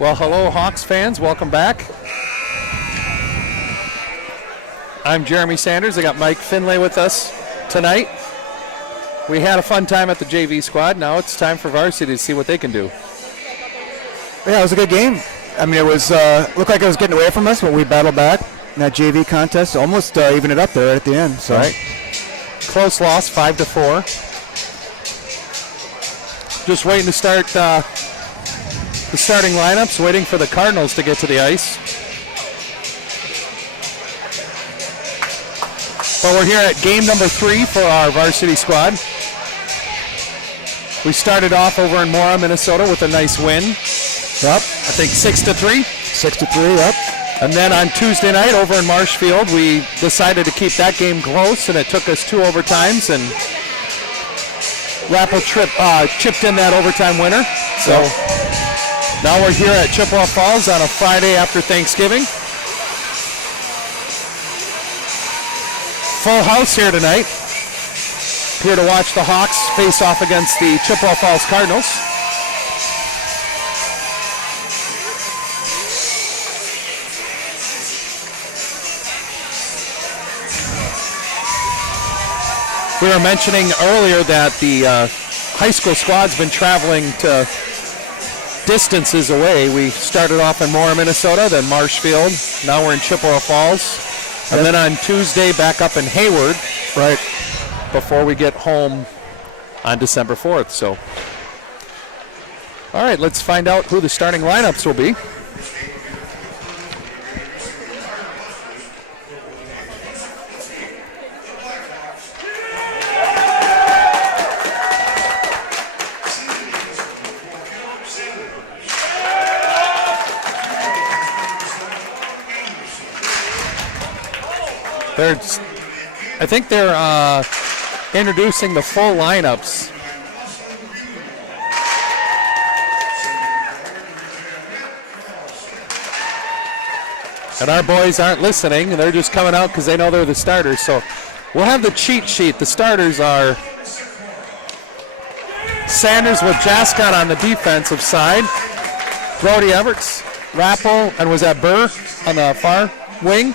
Well, hello, Hawks fans. Welcome back. I'm Jeremy Sanders. I got Mike Finlay with us tonight. We had a fun time at the JV squad. Now it's time for Varsity to see what they can do. Yeah, it was a good game. I mean, it was looked like it was getting away from us, but we battled back in that JV contest. Almost even it up there at the end. So. Right. Close loss, 5-4. Just waiting to start the starting lineups, waiting for the Cardinals to get to the ice. But we're here at game number 3 for our varsity squad. We started off over in Mora, Minnesota with a nice win. Yep. I think 6-3. 6-3, yep. And then on Tuesday night over in Marshfield, we decided to keep that game close, and it took us 2 overtimes, and Rappel chipped in that overtime winner. So now we're here at Chippewa Falls on a Friday after Thanksgiving. Full house here tonight. Here to watch the Hawks face off against the Chippewa Falls Cardinals. We were mentioning earlier that the high school squad's been traveling to distances away. We started off in Mora, Minnesota, then Marshfield. Now we're in Chippewa Falls. And then on Tuesday, back up in Hayward, right before we get home on December 4th. So, all right, let's find out who the starting lineups will be. I think they're introducing the full lineups. And our boys aren't listening. They're just coming out because they know they're the starters. So we'll have the cheat sheet. The starters are Sanders with Jascott on the defensive side. Brody Everts, Rappel, and was that Burr on the far wing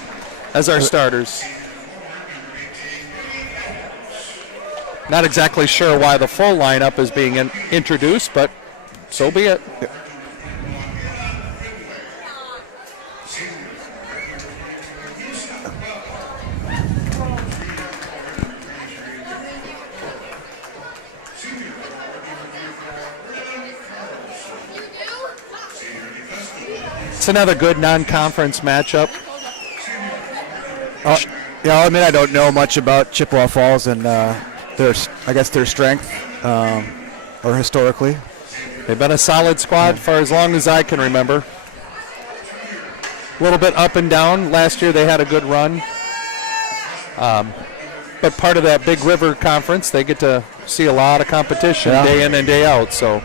as our starters. Not exactly sure why the full lineup is being introduced, but so be it. It's another good non-conference matchup. Yeah, I'll admit I don't know much about Chippewa Falls and their strength, or historically. They've been a solid squad for as long as I can remember. A little bit up and down. Last year they had a good run. But part of that Big River Conference, they get to see a lot of competition day in and day out. So.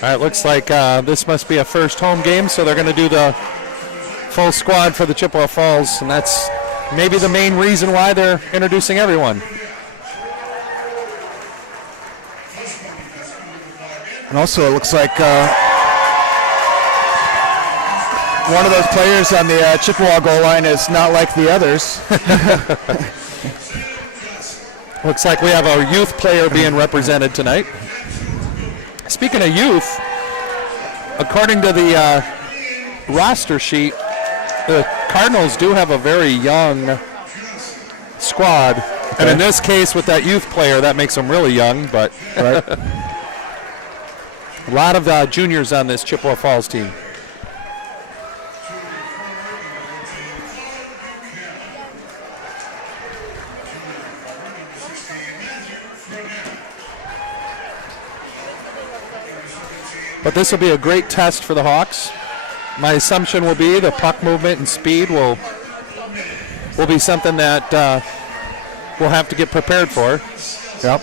All right, looks like this must be a first home game, so they're going to do the full squad for the Chippewa Falls, and that's maybe the main reason why they're introducing everyone. And also it looks like one of those players on the Chippewa goal line is not like the others. Looks like we have a youth player being represented tonight. Speaking of youth, according to the roster sheet, the Cardinals do have a very young squad. Okay. And in this case, with that youth player, that makes them really young. But right. A lot of juniors on this Chippewa Falls team. But this will be a great test for the Hawks. My assumption will be the puck movement and speed will be something that we'll have to get prepared for. Yep.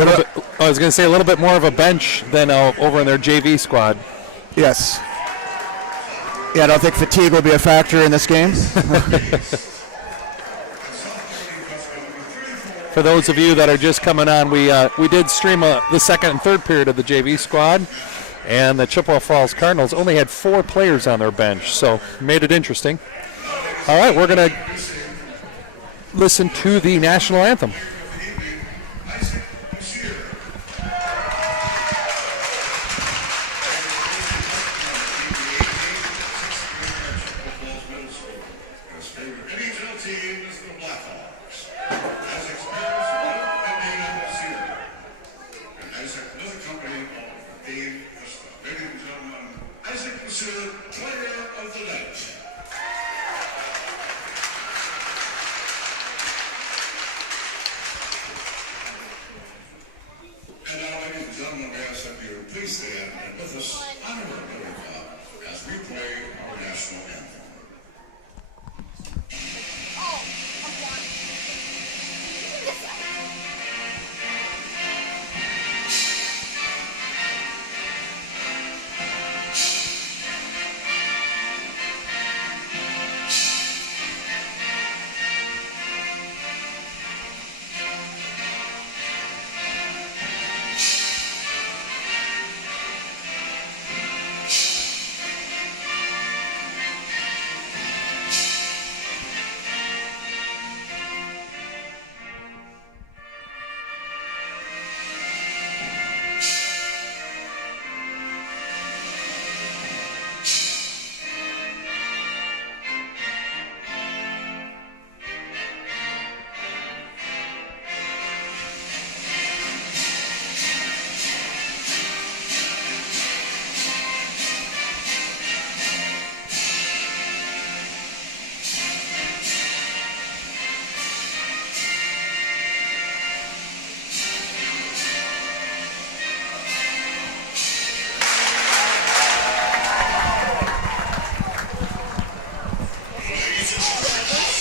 I was going to say a little bit more of a bench than over in their JV squad. Yes. Yeah, I don't think fatigue will be a factor in this game. For those of you that are just coming on, we did stream the second and third period of the JV squad, and the Chippewa Falls Cardinals only had 4 players on their bench, so made it interesting. All right, we're going to listen to the national anthem.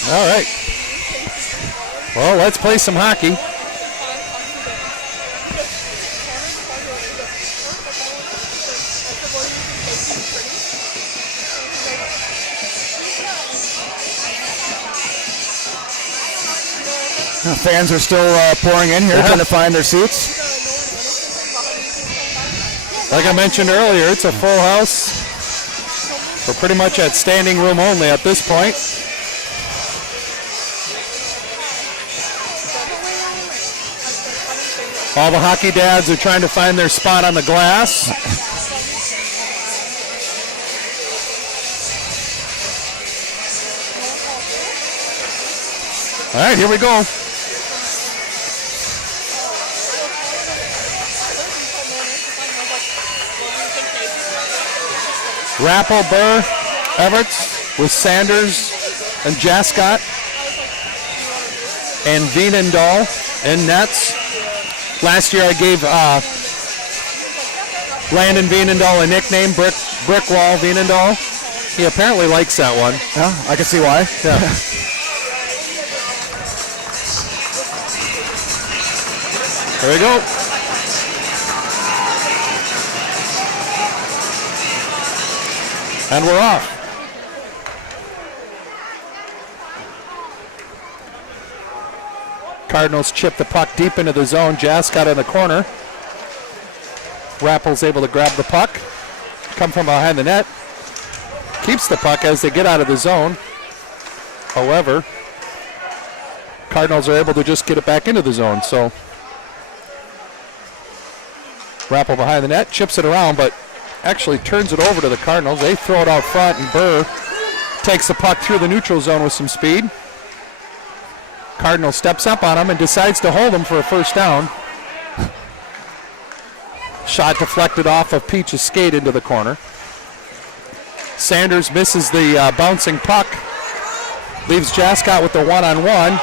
All right. Well, let's play some hockey. Fans are still pouring in here, trying to find their seats. Like I mentioned earlier, it's a full house. We're pretty much at standing room only at this point. All the hockey dads are trying to find their spot on the glass. All right, here we go. Rappel, Burr, Everts with Sanders and Jascott and Veenendahl in nets. Last year I gave Landon Veenendahl a nickname, Brickwall Veenendahl. He apparently likes that one. Yeah, I can see why. Yeah. There we go. And we're off. Cardinals chip the puck deep into the zone. Jascott in the corner. Rappel's able to grab the puck. Come from behind the net. Keeps the puck as they get out of the zone. However, Cardinals are able to just get it back into the zone. So Rappel behind the net, chips it around, but actually turns it over to the Cardinals. They throw it out front, and Burr takes the puck through the neutral zone with some speed. Cardinal steps up on him and decides to hold him for a first down. Shot deflected off of Peach's skate into the corner. Sanders misses the bouncing puck. Leaves Jascott with the one-on-one.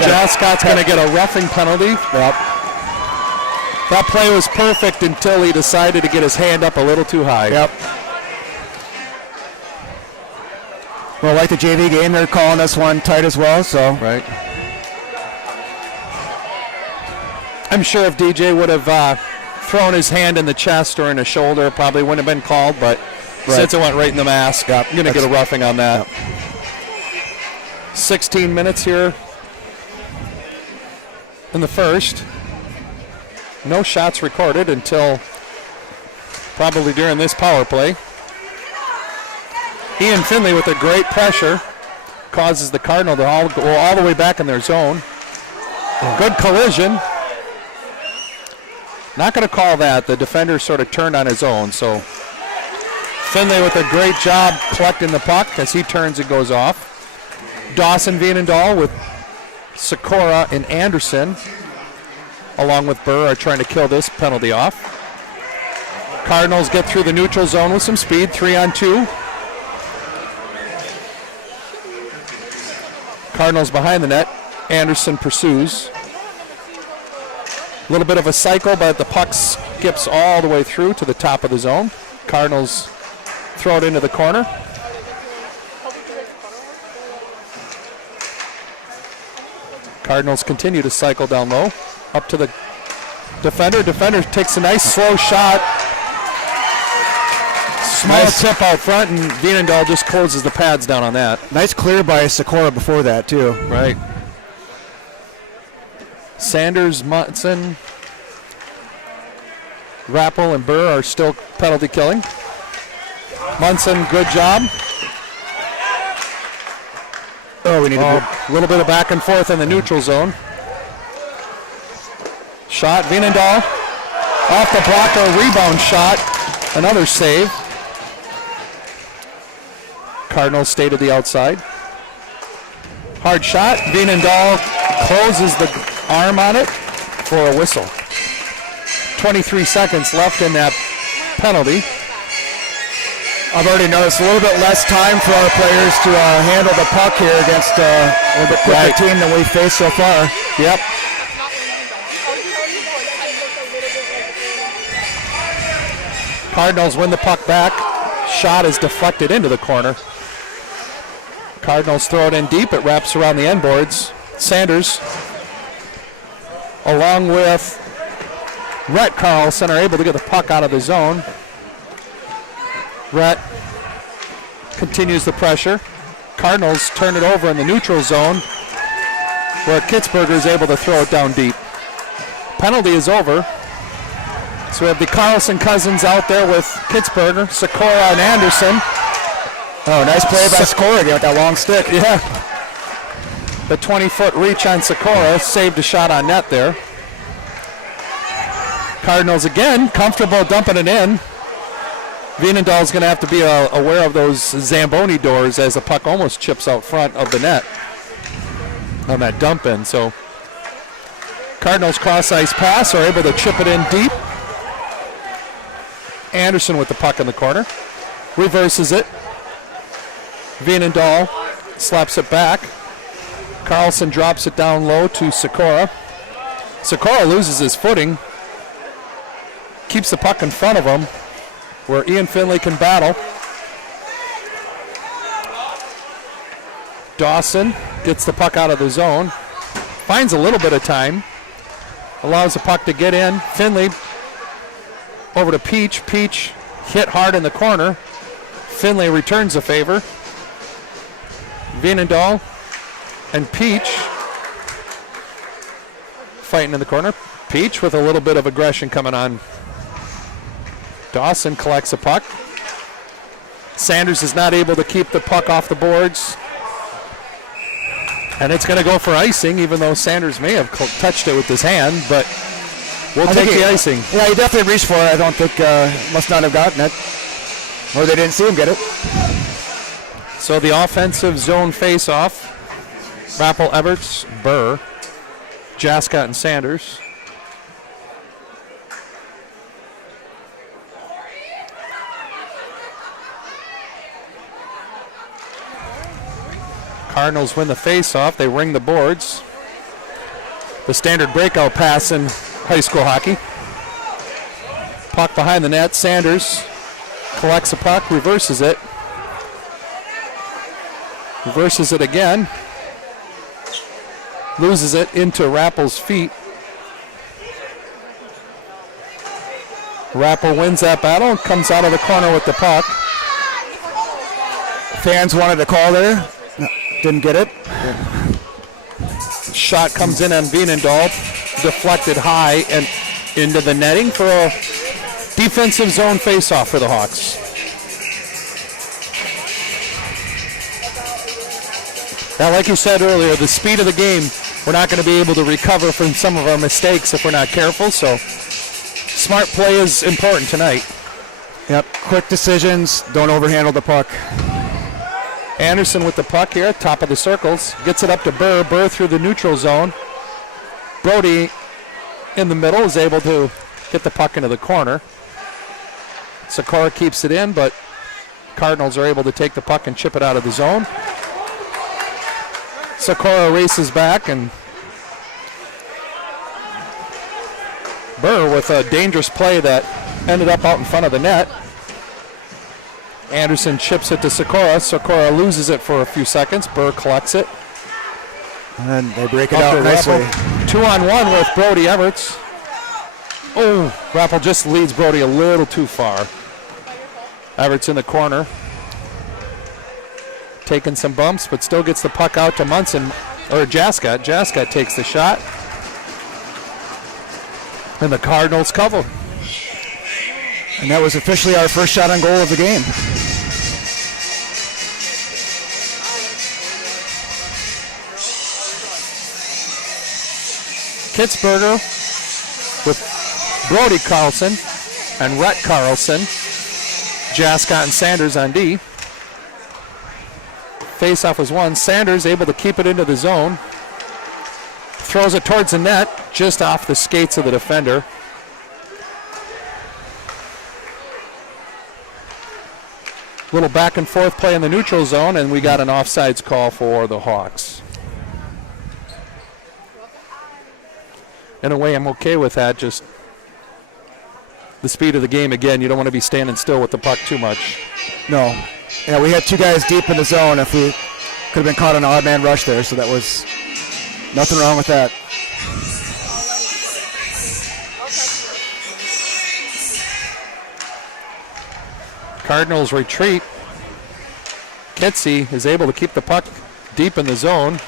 Jascott's going to get a roughing penalty. Yep. That play was perfect until he decided to get his hand up a little too high. Yep. Well, like the JV game, they're calling this one tight as well, so. Right. I'm sure if DJ would have thrown his hand in the chest or in the shoulder, probably wouldn't have been called, but since it went right in the mask, I'm going to get a roughing on that. 16 minutes here in the first. No shots recorded until probably during this power play. Ian Finley with a great pressure causes the Cardinal to go all the way back in their zone. Good collision. Not going to call that. The defender sort of turned on his own. So Finley with a great job collecting the puck as he turns and goes off. Dawson, Vienendahl with Sikora and Anderson, along with Burr, are trying to kill this penalty off. Cardinals get through the neutral zone with some speed, 3-on-2. Cardinals behind the net. Anderson pursues. A little bit of a cycle, but the puck skips all the way through to the top of the zone. Cardinals throw it into the corner. Cardinals continue to cycle down low. Up to the defender. Defender takes a nice slow shot. Small tip out front, and Vienendahl just closes the pads down on that. Nice clear by Sikora before that, too. Right. Sanders, Munson, Rappel, and Burr are still penalty killing. Munson, good job. Oh, we need a little bit of back and forth in the neutral zone. Shot, Vienendahl off the blocker, rebound shot, another save. Cardinals stay to the outside. Hard shot, Vienendahl closes the arm on it for a whistle. 23 seconds left in that penalty. I've already noticed a little bit less time for our players to handle the puck here against a little bit quicker team than we've faced so far. Yep. Cardinals win the puck back. Shot is deflected into the corner. Cardinals throw it in deep. It wraps around the end boards. Sanders, along with Rhett Carlson, are able to get the puck out of the zone. Rhett continues the pressure. Cardinals turn it over in the neutral zone, where Kitzberger is able to throw it down deep. Penalty is over. So we have the Carlson cousins out there with Kitzberger, Sikora, and Anderson. Oh, nice play by Sikora again with that long stick. Yeah. The 20-foot reach on Sikora saved a shot on net there. Cardinals again, comfortable dumping it in. Vienendahl's going to have to be aware of those Zamboni doors as the puck almost chips out front of the net on that dump in. So Cardinals cross-ice pass are able to chip it in deep. Anderson with the puck in the corner. Reverses it. Vienendahl slaps it back. Carlson drops it down low to Sikora. Sikora loses his footing. Keeps the puck in front of him where Ian Finley can battle. Dawson gets the puck out of the zone. Finds a little bit of time. Allows the puck to get in. Finley over to Peach. Peach hit hard in the corner. Finley returns the favor. Vienendahl and Peach fighting in the corner. Peach with a little bit of aggression coming on. Dawson collects the puck. Sanders is not able to keep the puck off the boards. And it's going to go for icing, even though Sanders may have touched it with his hand, but we'll take the icing. Yeah, he definitely reached for it. I don't think, must not have gotten it. Or they didn't see him get it. So the offensive zone face-off. Rappel, Everts, Burr, Jascott, and Sanders. Cardinals win the face-off. They ring the boards. The standard breakout pass in high school hockey. Puck behind the net. Sanders collects the puck, reverses it. Reverses it again. Loses it into Rappel's feet. Rappel wins that battle and comes out of the corner with the puck. Fans wanted a call there. No, didn't get it. Shot comes in on Veenendahl, deflected high and into the netting for a defensive zone faceoff for the Hawks. Now, like you said earlier, the speed of the game, we're not going to be able to recover from some of our mistakes if we're not careful, so smart play is important tonight. Yep, quick decisions, don't overhandle the puck. Anderson with the puck here, top of the circles, gets it up to Burr. Burr through the neutral zone. Brody in the middle is able to get the puck into the corner. Sikora keeps it in, but Cardinals are able to take the puck and chip it out of the zone. Sikora races back, and Burr with a dangerous play that ended up out in front of the net. Anderson chips it to Sikora. Sikora loses it for a few seconds. Burr collects it. And they break it out nicely. 2-on-1 with Brody Everts. Oh, Rappel just leads Brody a little too far. Everts in the corner. Taking some bumps, but still gets the puck out to Munson, or Jaskat. Jaskat takes the shot. And the Cardinals cover. And that was officially our first shot on goal of the game. Kitzberger with Brody Carlson and Rhett Carlson. Jaskat and Sanders on D. Face-off was won. Sanders able to keep it into the zone. Throws it towards the net, just off the skates of the defender. Little back and forth play in the neutral zone, and we got an offsides call for the Hawks. In a way, I'm okay with that. Just the speed of the game again. You don't want to be standing still with the puck too much. No. Yeah, we had two guys deep in the zone. If we could have been caught on an odd man rush there, so that was nothing wrong with that. Cardinals retreat. Kitsy is able to keep the puck deep in the zone.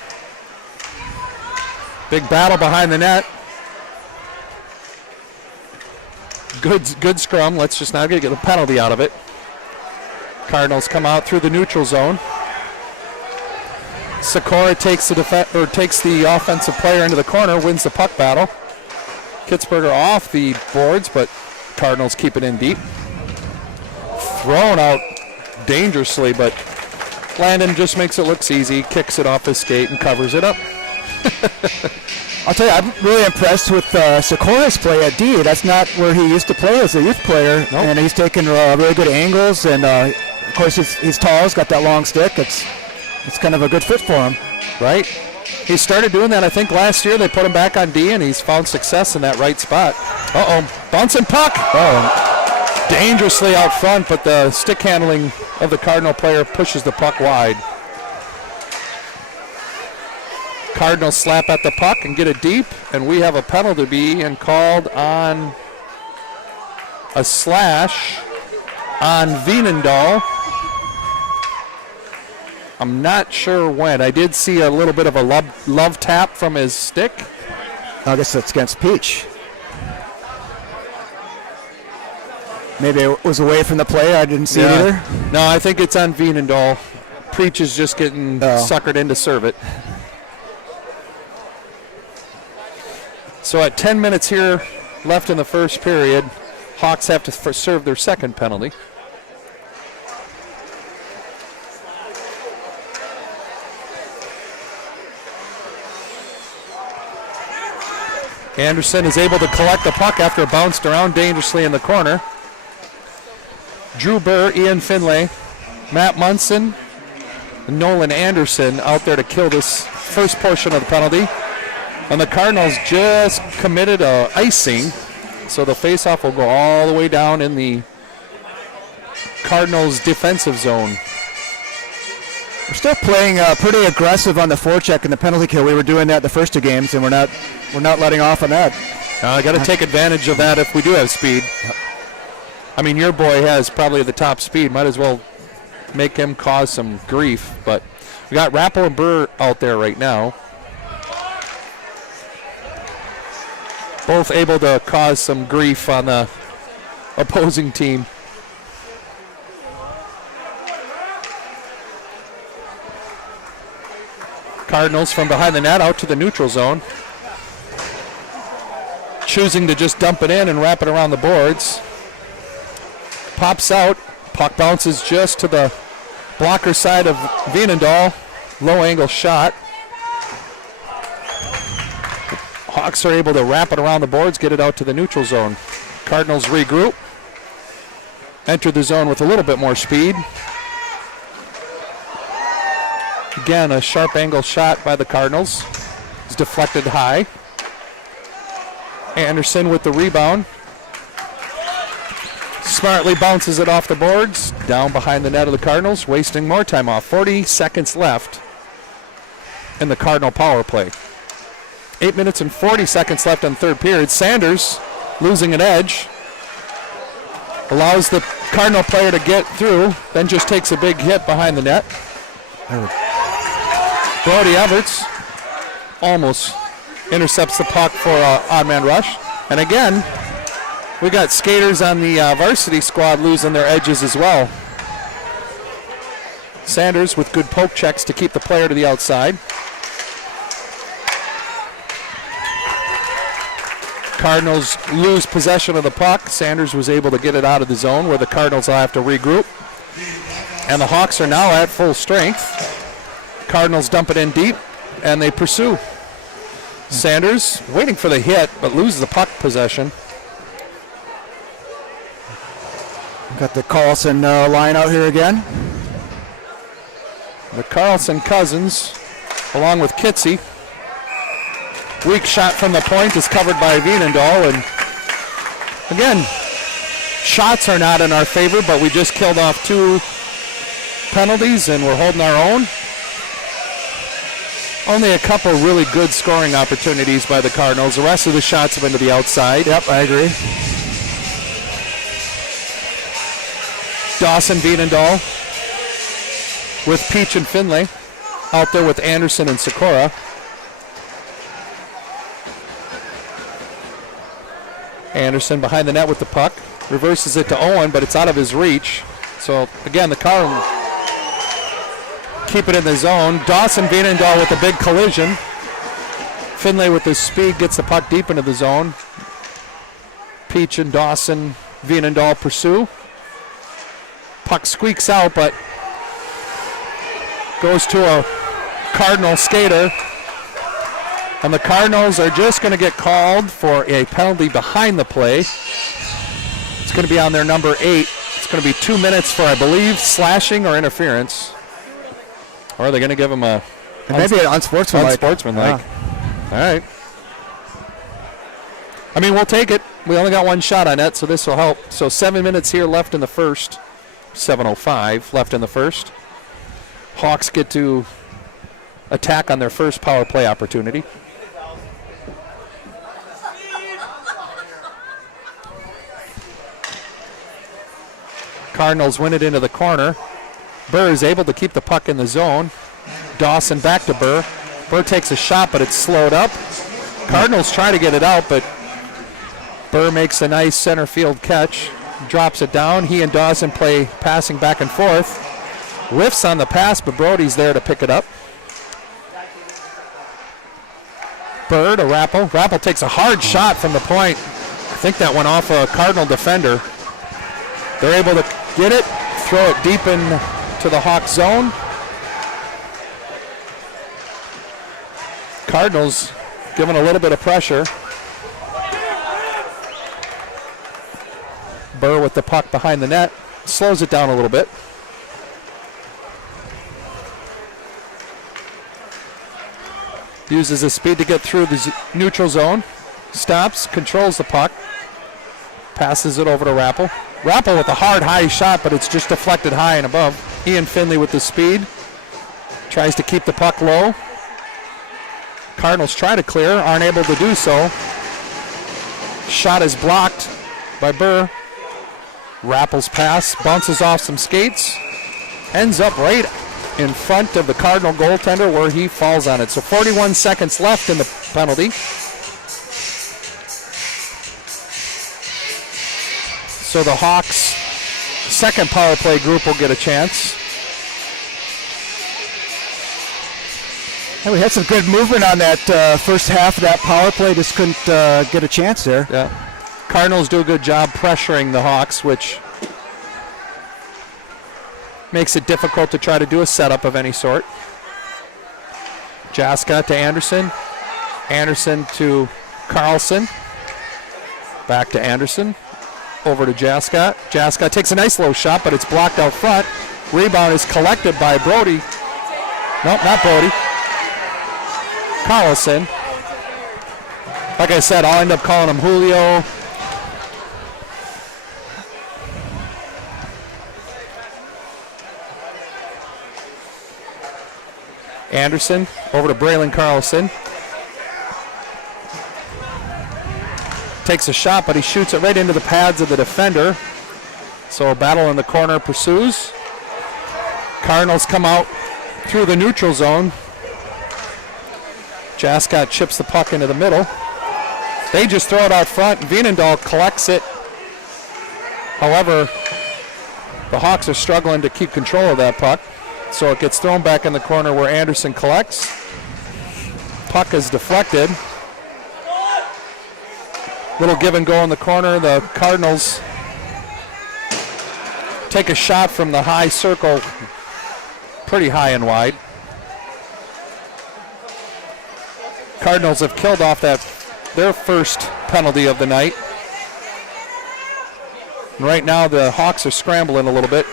Big battle behind the net. Good scrum. Let's just now get a penalty out of it. Cardinals come out through the neutral zone. Sikora takes the offensive player into the corner, wins the puck battle. Kitzberger off the boards, but Cardinals keep it in deep. Thrown out dangerously, but Landon just makes it look easy, kicks it off his skate and covers it up. I'll tell you, I'm really impressed with Sikora's play at D. That's not where he used to play as a youth player, nope. And he's taken really good angles, and of course he's tall, he's got that long stick. It's kind of a good fit for him. Right. He started doing that, I think, last year. They put him back on D, and he's found success in that right spot. Bouncing puck. Dangerously out front, but the stick handling of the Cardinal player pushes the puck wide. Cardinals slap at the puck and get it deep, and we have a penalty being called on a slash on Veenendahl. I'm not sure when. I did see a little bit of a love tap from his stick. I guess that's against Peach. Maybe it was away from the play. I didn't see it either. No, I think it's on Veenendahl. Peach is just getting suckered in to serve it. So at 10 minutes here left in the first period, Hawks have to serve their second penalty. Anderson is able to collect the puck after it bounced around dangerously in the corner. Drew Burr, Ian Finlay, Matt Munson, and Nolan Anderson out there to kill this first portion of the penalty. And the Cardinals just committed a icing, so the faceoff will go all the way down in the Cardinals' defensive zone. We're still playing pretty aggressive on the forecheck and the penalty kill. We were doing that the first two games, and we're not letting off on that. I got to take advantage of that if we do have speed. I mean, your boy has probably the top speed. Might as well make him cause some grief. But we got Rappel and Burr out there right now. Both able to cause some grief on the opposing team. Cardinals from behind the net out to the neutral zone. Choosing to just dump it in and wrap it around the boards. Pops out. Puck bounces just to the blocker side of Veenendahl. Low angle shot. Hawks are able to wrap it around the boards, get it out to the neutral zone. Cardinals regroup. Enter the zone with a little bit more speed. Again, a sharp angle shot by the Cardinals. It's deflected high. Anderson with the rebound. Smartly bounces it off the boards. Down behind the net of the Cardinals, wasting more time off. 40 seconds left in the Cardinal power play. 8 minutes and 40 seconds left in the third period. Sanders losing an edge. Allows the Cardinal player to get through, then just takes a big hit behind the net. Brody Everts almost intercepts the puck for an odd man rush. And again, we got skaters on the varsity squad losing their edges as well. Sanders with good poke checks to keep the player to the outside. Cardinals lose possession of the puck. Sanders was able to get it out of the zone where the Cardinals will have to regroup. And the Hawks are now at full strength. Cardinals dump it in deep, and they pursue. Sanders waiting for the hit, but loses the puck possession. Got the Carlson line out here again. The Carlson cousins, along with Kitsy. Weak shot from the point is covered by Veenendahl, and again, shots are not in our favor, but we just killed off 2 penalties, and we're holding our own. Only a couple really good scoring opportunities by the Cardinals. The rest of the shots have been to the outside. Yep, I agree. Dawson, Veenendahl with Peach and Finlay out there with Anderson and Sikora. Anderson behind the net with the puck. Reverses it to Owen, but it's out of his reach. So, again, the Cardinals keep it in the zone. Dawson, Veenendahl with a big collision. Finlay with his speed gets the puck deep into the zone. Peach and Dawson, Veenendahl pursue. Puck squeaks out, but goes to a Cardinal skater. And the Cardinals are just going to get called for a penalty behind the play. It's going to be on their number 8. It's going to be 2 minutes for, I believe, slashing or interference. Or are they going to give him a... Maybe an unsportsmanlike. Unsportsmanlike. Yeah. All right. I mean, we'll take it. We only got one shot on it, so this will help. So 7 minutes here left in the first. 7:05 left in the first. Hawks get to attack on their first power play opportunity. Cardinals win it into the corner. Burr is able to keep the puck in the zone. Dawson back to Burr. Burr takes a shot, but it's slowed up. Cardinals try to get it out, but Burr makes a nice center field catch. Drops it down. He and Dawson play passing back and forth. Whiffs on the pass, but Brody's there to pick it up. Burr to Rappel. Rappel takes a hard shot from the point. I think that went off a Cardinal defender. They're able to get it, throw it deep into the Hawk zone. Cardinals giving a little bit of pressure. Burr with the puck behind the net. Slows it down a little bit. Uses his speed to get through the neutral zone. Stops, controls the puck. Passes it over to Rappel. Rappel with a hard, high shot, but it's just deflected high and above. Ian Finley with the speed. Tries to keep the puck low. Cardinals try to clear, aren't able to do so. Shot is blocked by Burr. Rappel's pass bounces off some skates, ends up right in front of the Cardinal goaltender where he falls on it. So 41 seconds left in the penalty. So the Hawks' second power play group will get a chance. And we had some good movement on that first half of that power play. Just couldn't get a chance there. Yeah. Cardinals do a good job pressuring the Hawks, which makes it difficult to try to do a setup of any sort. Jaska to Anderson. Anderson to Carlson. Back to Anderson. Over to Jaska. Jaska takes a nice low shot, but it's blocked out front. Rebound is collected by Brody. Nope, not Brody. Carlson. Like I said, I'll end up calling him Julio. Anderson over to Braylon Carlson. Takes a shot, but he shoots it right into the pads of the defender. So a battle in the corner pursues. Cardinals come out through the neutral zone. Jascott chips the puck into the middle. They just throw it out front. Vienendahl collects it. However, the Hawks are struggling to keep control of that puck. So it gets thrown back in the corner where Anderson collects. Puck is deflected. Little give and go in the corner. The Cardinals take a shot from the high circle, pretty high and wide. Cardinals have killed off their first penalty of the night. And right now the Hawks are scrambling a little bit.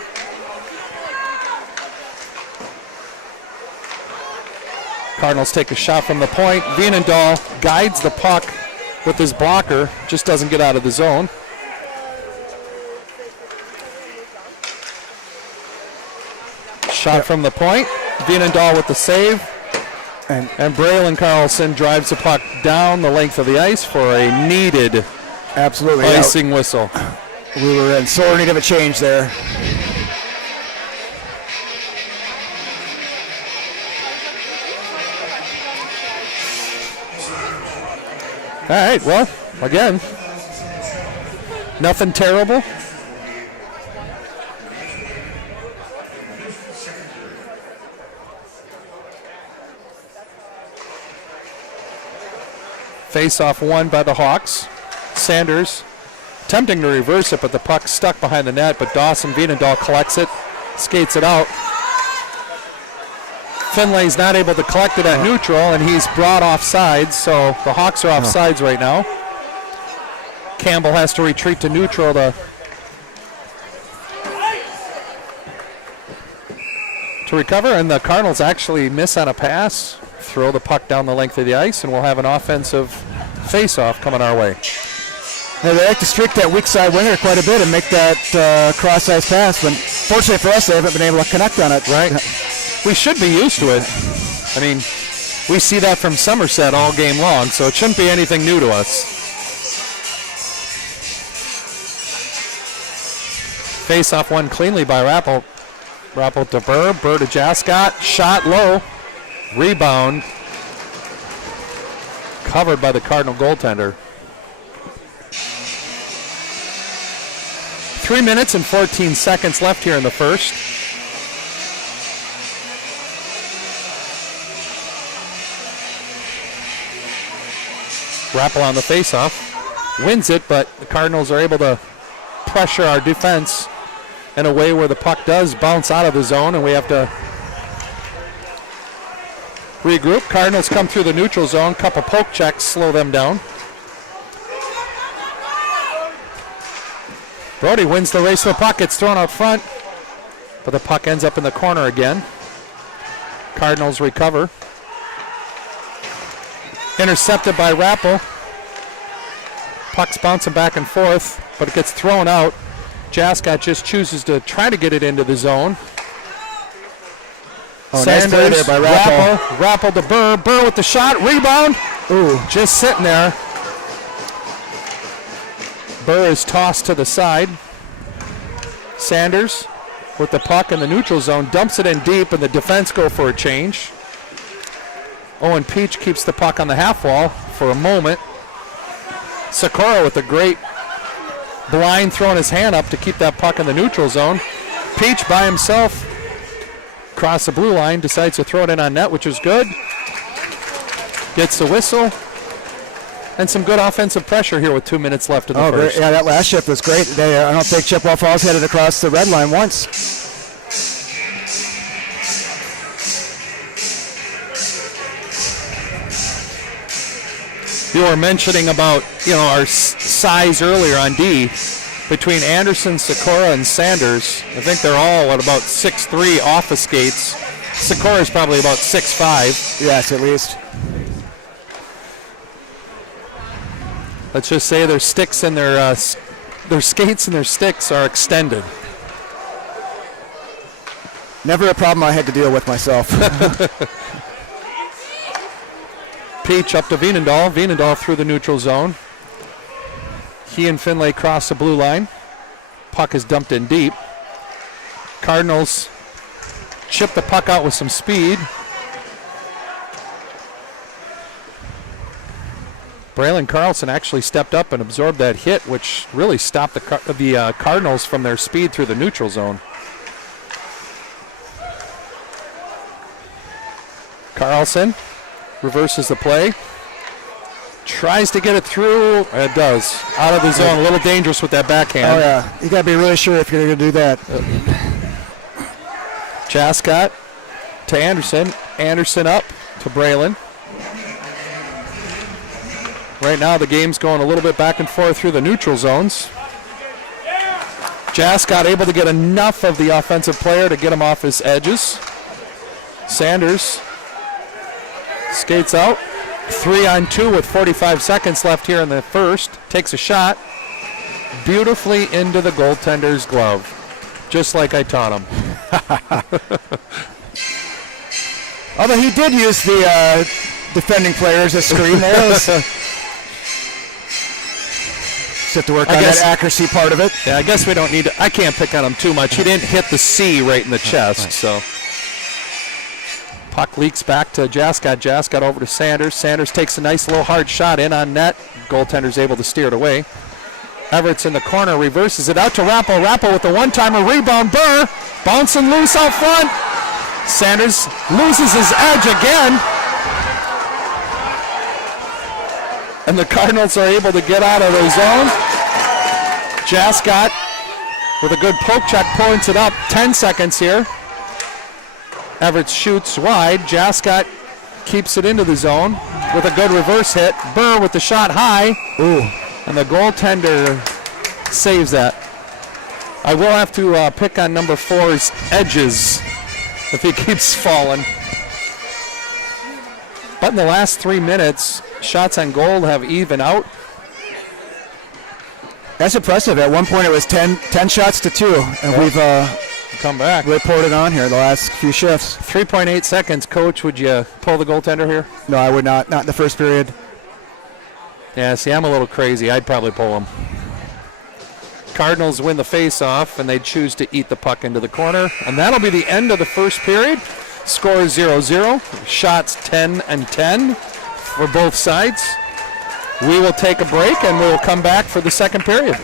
Cardinals take a shot from the point. Vienendahl guides the puck with his blocker, just doesn't get out of the zone. Shot from the point. Vienendahl with the save. And Braylon Carlson drives the puck down the length of the ice for a needed icing whistle. We were in sore need of a change there. All right, well, again, nothing terrible. Face-off won by the Hawks. Sanders attempting to reverse it, but the puck stuck behind the net, but Dawson Vienendahl collects it, skates it out. Finlay's not able to collect it at neutral, and he's brought off sides, so the Hawks are off sides right now. Campbell has to retreat to neutral to recover, and the Cardinals actually miss on a pass, throw the puck down the length of the ice, and we'll have an offensive face-off coming our way. They like to streak that weak side winger quite a bit and make that cross-ice pass, but fortunately for us, they haven't been able to connect on it. Right. We should be used to it. I mean, we see that from Somerset all game long, so it shouldn't be anything new to us. Face-off won cleanly by Rappel. Rappel to Burr, Burr to Jascott, shot low, rebound, covered by the Cardinal goaltender. 3 minutes and 14 seconds left here in the first. Rappel on the faceoff, wins it, but the Cardinals are able to pressure our defense in a way where the puck does bounce out of the zone, and we have to regroup. Cardinals come through the neutral zone, couple poke checks slow them down. Brody wins the race to the puck, it's thrown out front, but the puck ends up in the corner again. Cardinals recover. Intercepted by Rappel. Puck's bouncing back and forth, but it gets thrown out. Jascott just chooses to try to get it into the zone. Sanders, nice play there by Rappel. Rappel to Burr. Burr with the shot, rebound. Ooh, just sitting there. Burr is tossed to the side. Sanders with the puck in the neutral zone, dumps it in deep, and the defense go for a change. Owen Peach keeps the puck on the half wall for a moment. Sikora with a great blind throwing his hand up to keep that puck in the neutral zone. Peach by himself across the blue line, decides to throw it in on net, which is good. Gets the whistle. And some good offensive pressure here with 2 minutes left in the first. Yeah, that last shift was great. I don't think Chippewa Falls headed across the red line once. You were mentioning about, our size earlier on D. Between Anderson, Sikora, and Sanders, I think they're all at about 6'3" off the skates. Sikora's probably about 6'5". Yes, at least. Let's just say their sticks and their skates and their sticks are extended. Never a problem I had to deal with myself. Peach up to Veenendahl. Veenendahl through the neutral zone. He and Finlay cross the blue line. Puck is dumped in deep. Cardinals chip the puck out with some speed. Braylon Carlson actually stepped up and absorbed that hit, which really stopped the Cardinals from their speed through the neutral zone. Carlson reverses the play. Tries to get it through. It does. Out of the zone. A little dangerous with that backhand. Oh, yeah. You got to be really sure if you're going to do that. Jascott to Anderson. Anderson up to Braylon. Right now the game's going a little bit back and forth through the neutral zones. Jascott able to get enough of the offensive player to get him off his edges. Sanders skates out. 3-on-2 with 45 seconds left here in the first. Takes a shot. Beautifully into the goaltender's glove. Just like I taught him. Although he did use the defending player as a screen there. Just have to work on that accuracy part of it. Yeah, I guess we don't need to. I can't pick on him too much. He didn't hit the C right in the chest, so. Puck leaks back to Jascott. Jascott over to Sanders. Sanders takes a nice little hard shot in on net. Goaltender's able to steer it away. Everett's in the corner, reverses it out to Rappel. Rappel with the one-timer rebound. Burr bouncing loose out front. Sanders loses his edge again. And the Cardinals are able to get out of their zone. Jascott with a good poke check points it up. 10 seconds here. Everett shoots wide. Jascott keeps it into the zone with a good reverse hit. Burr with the shot high. Ooh. And the goaltender saves that. I will have to pick on number 4's edges if he keeps falling. But in the last 3 minutes, shots on goal have even out. That's impressive. At one point it was 10 shots to 2, and we've come back. Reported on here the last few shifts. 3.8 seconds. Coach, would you pull the goaltender here? No, I would not. Not in the first period. Yeah, see, I'm a little crazy. I'd probably pull him. Cardinals win the face-off, and they choose to eat the puck into the corner. And that'll be the end of the first period. Score 0-0. Shots 10 and 10 for both sides. We will take a break, and we'll come back for the second period.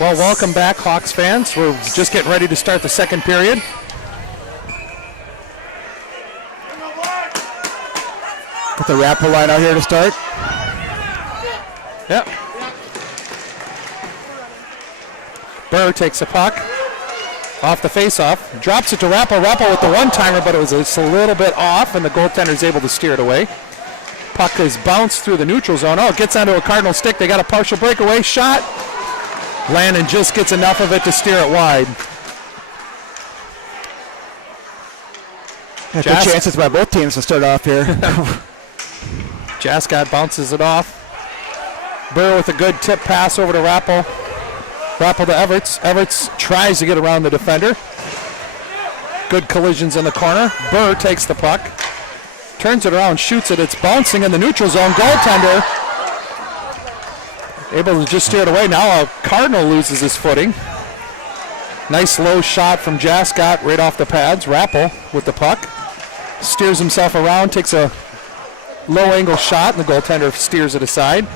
Well, welcome back, Hawks fans. We're just getting ready to start the second period. Put the Rappel line out here to start. Yep. Burr takes a puck off the faceoff, drops it to Rappel. Rappel with the one-timer, but it was just a little bit off, and the goaltender is able to steer it away. Puck is bounced through the neutral zone. Oh, it gets onto a Cardinal stick. They got a partial breakaway shot. Landon just gets enough of it to steer it wide. Yeah, good chances by both teams to start off here. Jascott bounces it off. Burr with a good tip pass over to Rappel. Rappel to Everts. Everts tries to get around the defender. Good collisions in the corner. Burr takes the puck. Turns it around, shoots it. It's bouncing in the neutral zone. Goaltender able to just steer it away. Now a Cardinal loses his footing. Nice low shot from Jascott right off the pads. Rappel with the puck. Steers himself around, takes a low angle shot, and the goaltender steers it aside.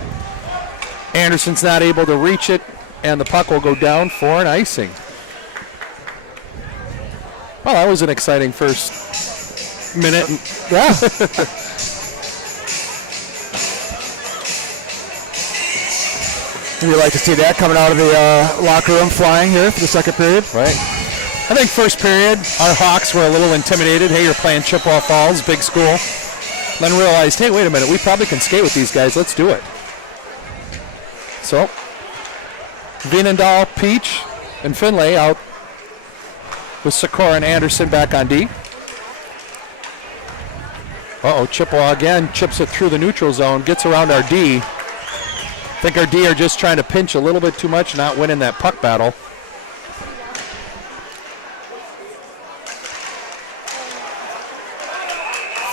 Anderson's not able to reach it, and the puck will go down for an icing. Well, that was an exciting first minute. Yeah. We'd like to see that coming out of the locker room flying here for the second period. Right. I think first period, our Hawks were a little intimidated. Hey, you're playing Chippewa Falls, big school. Then realized, hey, wait a minute, we probably can skate with these guys. Let's do it. So, Veenendahl, Peach, and Finlay out with Sikora and Anderson back on D. Uh-oh, Chippewa again chips it through the neutral zone, gets around our D. I think our D are just trying to pinch a little bit too much, not winning that puck battle.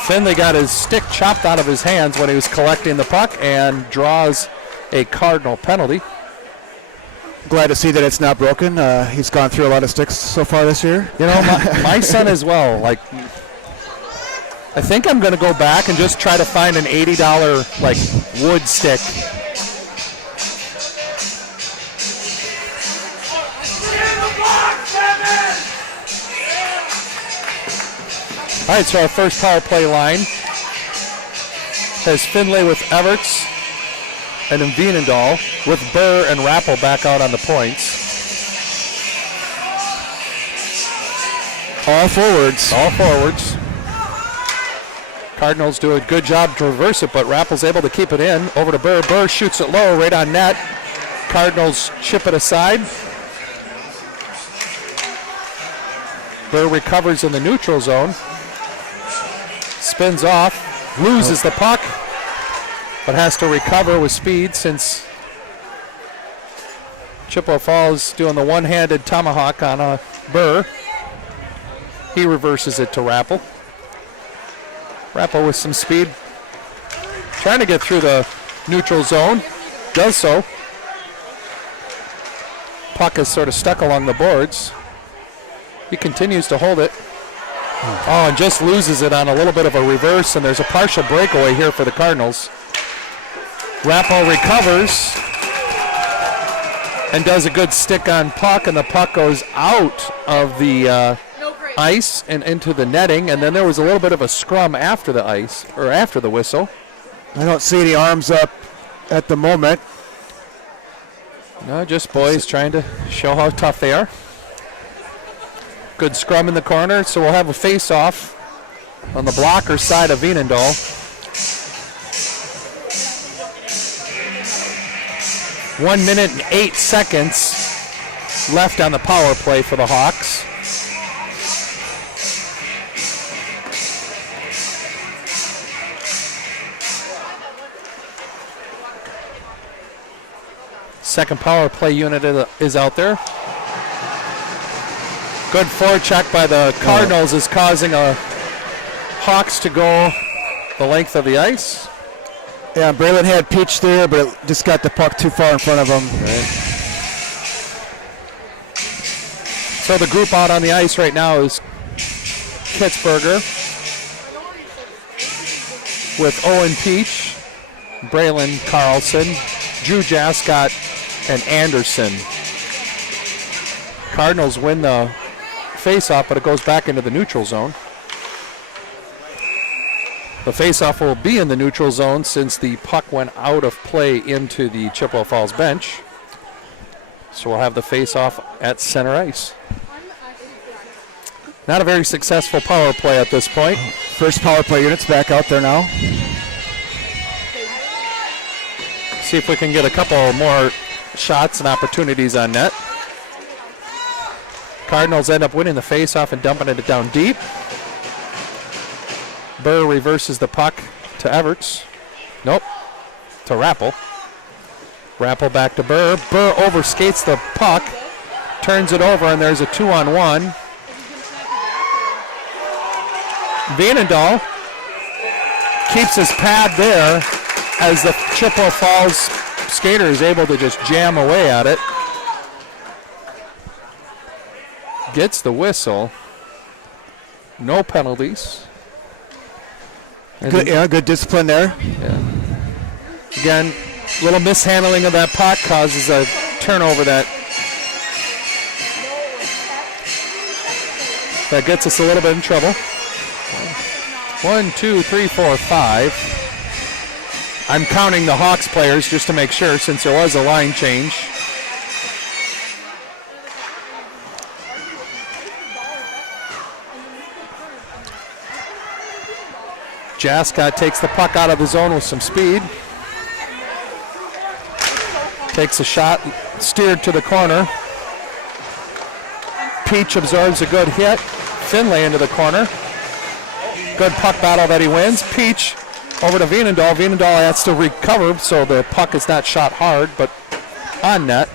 Finlay got his stick chopped out of his hands when he was collecting the puck and draws a Cardinal penalty. Glad to see that it's not broken. He's gone through a lot of sticks so far this year. You know, my son as well. Like, I think I'm going to go back and just try to find an $80 like wood stick. All right, so our first power play line has Finlay with Everts and Veenendahl with Burr and Rappel back out on the points. All forwards. All forwards. Cardinals do a good job to reverse it, but Rappel's able to keep it in. Over to Burr. Burr shoots it low, right on net. Cardinals chip it aside. Burr recovers in the neutral zone. Spins off, loses the puck, but has to recover with speed since Chippewa Falls doing the one-handed tomahawk on Burr. He reverses it to Rappel. Rappel with some speed, trying to get through the neutral zone, does so. Puck is sort of stuck along the boards. He continues to hold it. Oh, and just loses it on a little bit of a reverse, and there's a partial breakaway here for the Cardinals. Rappel recovers and does a good stick on puck, and the puck goes out of the ice and into the netting, and then there was a little bit of a scrum after the ice, or after the whistle. I don't see any arms up at the moment. No, just boys trying to show how tough they are. Good scrum in the corner, so we'll have a face-off on the blocker side of Veenendahl. 1 minute and 8 seconds left on the power play for the Hawks. Second power play unit is out there. Good forecheck by the Cardinals is causing a Hawks to go the length of the ice. Yeah, Braylon had Peach there, but it just got the puck too far in front of him. Right. So the group out on the ice right now is Kitzberger with Owen Peach, Braylon Carlson, Drew Jascott and Anderson. Cardinals win the face-off, but it goes back into the neutral zone. The face-off will be in the neutral zone since the puck went out of play into the Chippewa Falls bench. So we'll have the face-off at center ice. Not a very successful power play at this point. First power play unit's back out there now. See if we can get a couple more shots and opportunities on net. Cardinals end up winning the face-off and dumping it down deep. Burr reverses the puck to Everts. Nope, to Rappel. Rappel back to Burr. Burr overskates the puck, turns it over, and there's a 2-on-1. Veenendahl keeps his pad there as the Chippewa Falls skater is able to just jam away at it. Gets the whistle. No penalties. Good discipline there. Yeah. Again, little mishandling of that puck causes a turnover that gets us a little bit in trouble. 1, 2, 3, 4, 5. I'm counting the Hawks players just to make sure since there was a line change. Jascott takes the puck out of the zone with some speed. Takes a shot, steered to the corner. Peach absorbs a good hit. Finlay into the corner. Good puck battle that he wins. Peach over to Veenendahl. Veenendahl has to recover, so the puck is not shot hard, but on net.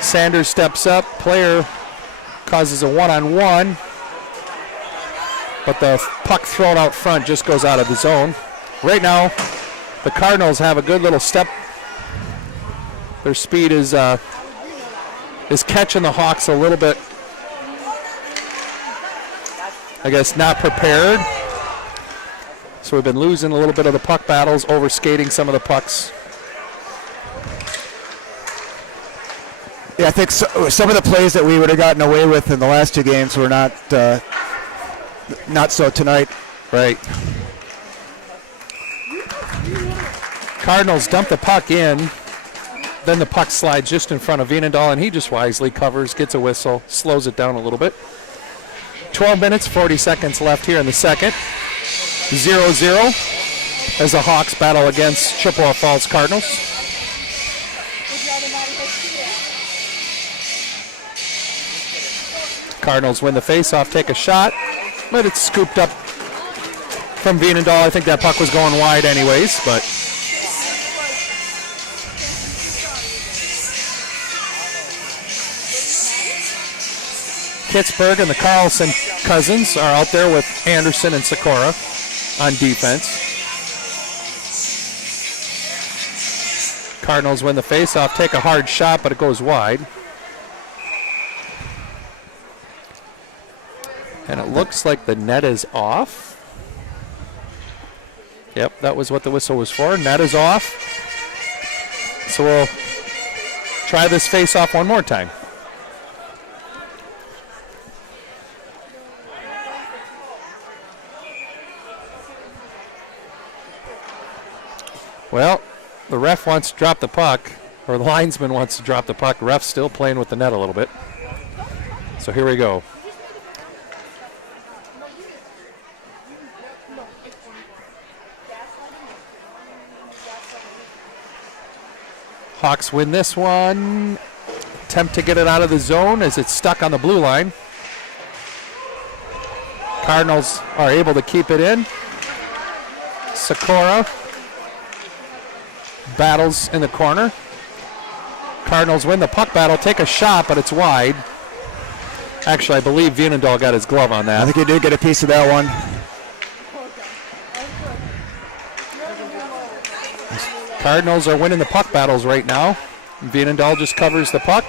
Sanders steps up. Player causes a one-on-one. But the puck thrown out front just goes out of the zone. Right now, the Cardinals have a good little step. Their speed is catching the Hawks a little bit, I guess, not prepared. So we've been losing a little bit of the puck battles, overskating some of the pucks. Yeah, I think some of the plays that we would have gotten away with in the last two games were not so tonight. Right. Cardinals dump the puck in. Then the puck slides just in front of Veenendahl, and he just wisely covers, gets a whistle, slows it down a little bit. 12 minutes, 40 seconds left here in the second. 0-0 as the Hawks battle against Chippewa Falls Cardinals. Cardinals win the faceoff, take a shot, but it's scooped up from Veenendahl. I think that puck was going wide anyways, but Pittsburgh and the Carlson cousins are out there with Anderson and Sikora on defense. Cardinals win the faceoff, take a hard shot, but it goes wide. And it looks like the net is off. Yep, that was what the whistle was for. Net is off. So we'll try this face-off one more time. Well, the ref wants to drop the puck, or the linesman wants to drop the puck. The ref's still playing with the net a little bit. So here we go. Hawks win this one. Attempt to get it out of the zone as it's stuck on the blue line. Cardinals are able to keep it in. Sikora battles in the corner. Cardinals win the puck battle, take a shot, but it's wide. Actually, I believe Veenendahl got his glove on that. I think he did get a piece of that one. Cardinals are winning the puck battles right now. Veenendahl just covers the puck.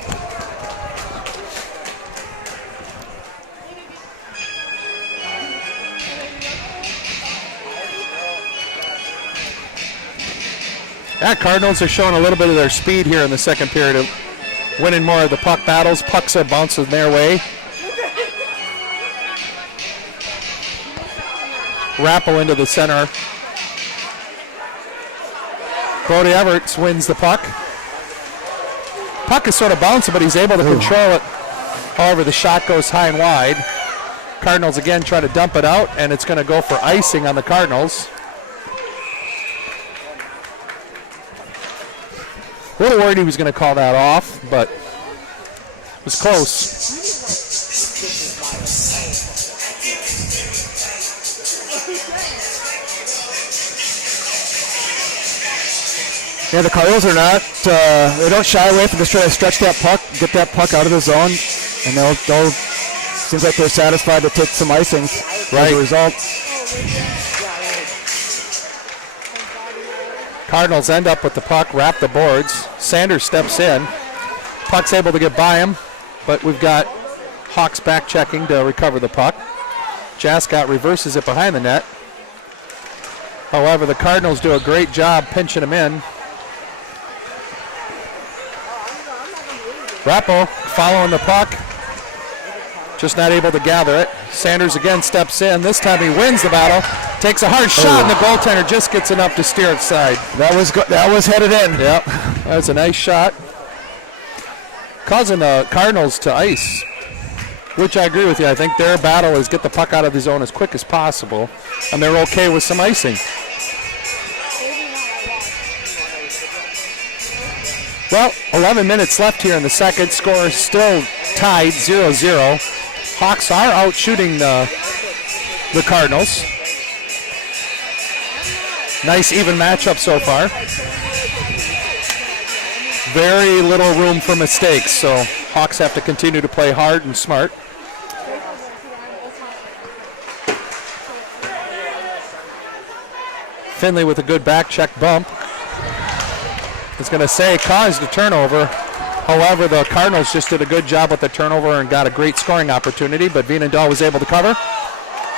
Yeah, Cardinals are showing a little bit of their speed here in the second period, winning more of the puck battles. Pucks are bouncing their way. Rappel into the center. Brody Everts wins the puck. Puck is sort of bouncing, but he's able to control it. However, the shot goes high and wide. Cardinals again try to dump it out, and it's going to go for icing on the Cardinals. A little worried he was going to call that off, but it was close. Yeah, the Cardinals are not, they don't shy away from just trying to stretch that puck, get that puck out of the zone, and they'll seems like they're satisfied to take some icing as a result. Cardinals end up with the puck, wrap the boards. Sanders steps in. Puck's able to get by him, but we've got Hawks back checking to recover the puck. Jascott reverses it behind the net. However, the Cardinals do a great job pinching him in. Rappel following the puck, just not able to gather it. Sanders again steps in. This time he wins the battle, takes a hard shot, and the goaltender just gets enough to steer it side. That was headed in. Yep, that was a nice shot. Causing the Cardinals to ice, which I agree with you. I think their battle is get the puck out of the zone as quick as possible, and they're okay with some icing. Well, 11 minutes left here in the second. Score is still tied 0-0. Hawks are out shooting the Cardinals. Nice even matchup so far. Very little room for mistakes, so Hawks have to continue to play hard and smart. Finley with a good back check bump. It's going to say caused a turnover. However, the Cardinals just did a good job with the turnover and got a great scoring opportunity, but Veenendahl was able to cover.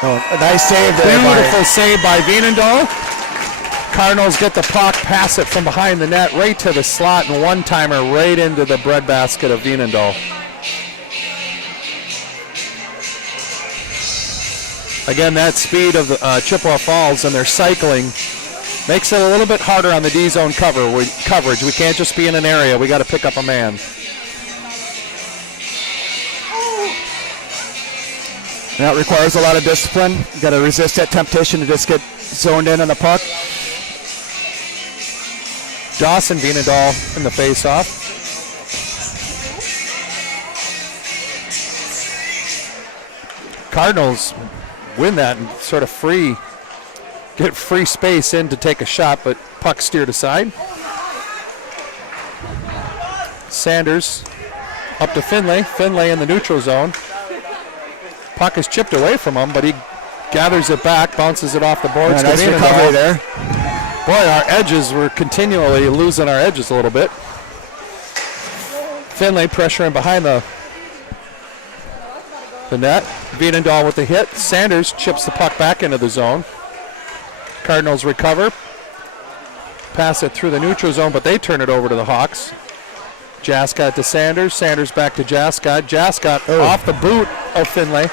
Oh, a nice save there. Beautiful save by Veenendahl. Cardinals get the puck, pass it from behind the net right to the slot, and one-timer right into the breadbasket of Veenendahl. Again, that speed of the Chippewa Falls and their cycling makes it a little bit harder on the D-zone coverage. We can't just be in an area. We got to pick up a man. That requires a lot of discipline. You got to resist that temptation to just get zoned in on the puck. Dawson Veenendahl in the face-off. Cardinals win that and sort of get free space in to take a shot, but puck steered aside. Sanders up to Finlay. Finlay in the neutral zone. Puck is chipped away from him, but he gathers it back, bounces it off the boards. Nice recovery there. Boy, our edges, we're continually losing our edges a little bit. Finlay pressuring behind the net. Veenendahl with the hit. Sanders chips the puck back into the zone. Cardinals recover. Pass it through the neutral zone, but they turn it over to the Hawks. Jascott to Sanders. Sanders back to Jascott. Jascott off the boot of Finlay.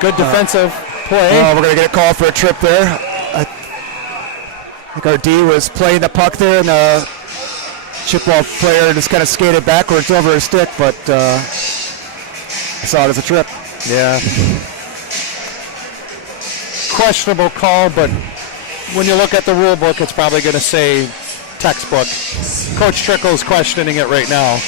Good defensive play. We're going to get a call for a trip there. I think our D was playing the puck there, and the Chippewa player just kind of skated backwards over his stick, but I saw it as a trip. Yeah. Questionable call, but when you look at the rule book, it's probably going to say textbook. Coach Trickle's questioning it right now.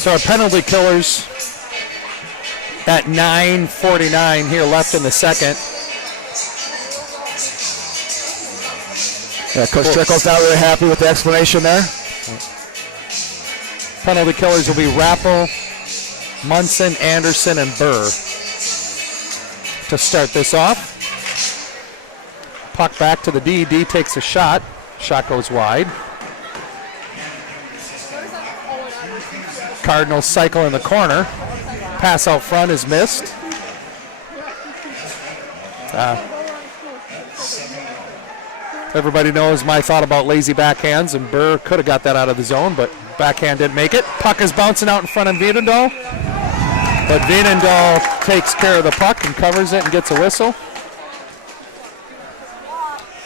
So our penalty killers at 9:49 here left in the second. Yeah, Coach Trickle's not really happy with the explanation there. Penalty killers will be Rappel, Munson, Anderson, and Burr to start this off. Puck back to the D. D takes a shot. Shot goes wide. Cardinals cycle in the corner. Pass out front is missed. Everybody knows my thought about lazy backhands, and Burr could have got that out of the zone, but backhand didn't make it. Puck is bouncing out in front of Veenendahl, but Veenendahl takes care of the puck and covers it and gets a whistle.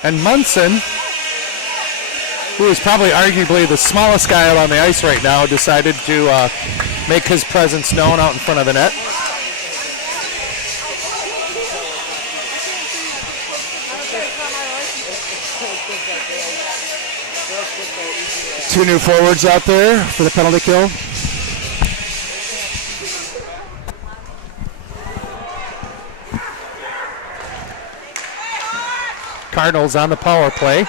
And Munson, who is probably arguably the smallest guy out on the ice right now, decided to make his presence known out in front of the net. Two new forwards out there for the penalty kill. Cardinals on the power play.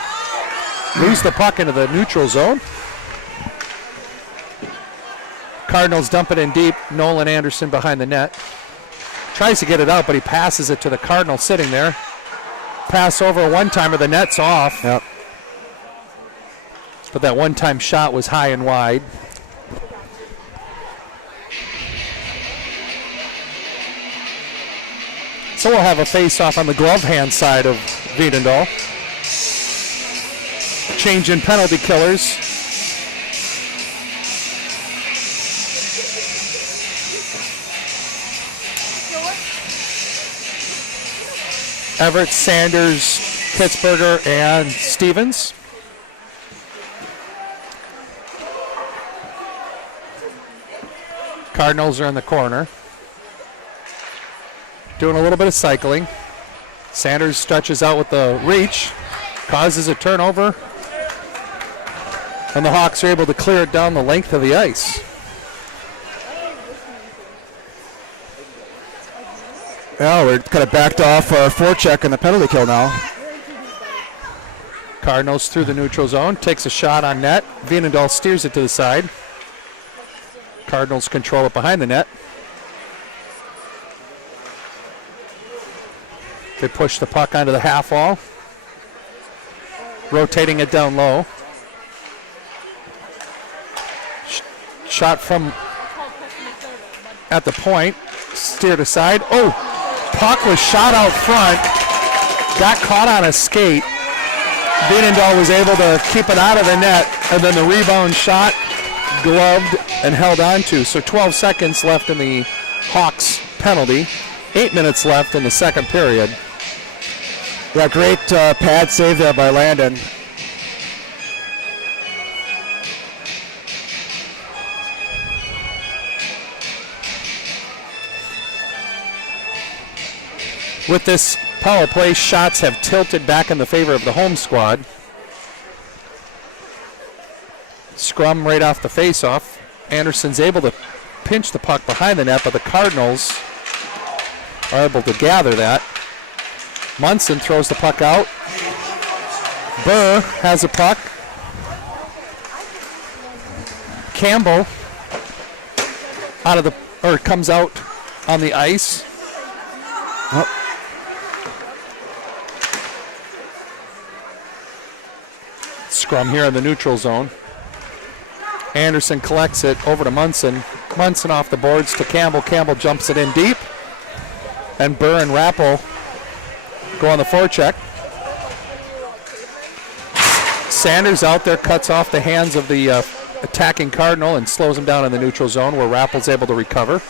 Lose the puck into the neutral zone. Cardinals dump it in deep. Nolan Anderson behind the net. Tries to get it out, but he passes it to the Cardinal sitting there. Pass over one-timer, the net's off. Yep. But that one-time shot was high and wide. So we'll have a face-off on the glove hand side of Veenendahl. Change in penalty killers. Everett, Sanders, Pittsburgher, and Stevens. Cardinals are in the corner. Doing a little bit of cycling. Sanders stretches out with the reach. Causes a turnover. And the Hawks are able to clear it down the length of the ice. Yeah, we're kind of backed off our forecheck in the penalty kill now. Cardinals through the neutral zone. Takes a shot on net. Veenendahl steers it to the side. Cardinals control it behind the net. They push the puck onto the half wall. Rotating it down low. Shot from at the point. Steered aside. Oh, puck was shot out front. Got caught on a skate. Veenendahl was able to keep it out of the net, and then the rebound shot gloved and held on to. So 12 seconds left in the Hawks penalty. 8 minutes left in the second period. Yeah, great pad save there by Landon. With this power play, shots have tilted back in the favor of the home squad. Scrum right off the faceoff. Anderson's able to pinch the puck behind the net, but the Cardinals are able to gather that. Munson throws the puck out. Burr has a puck. Campbell comes out on the ice. Oh. Scrum here in the neutral zone. Anderson collects it over to Munson. Munson off the boards to Campbell. Campbell jumps it in deep. And Burr and Rappel go on the forecheck. Sanders out there cuts off the hands of the attacking Cardinal and slows him down in the neutral zone where Rappel's able to recover.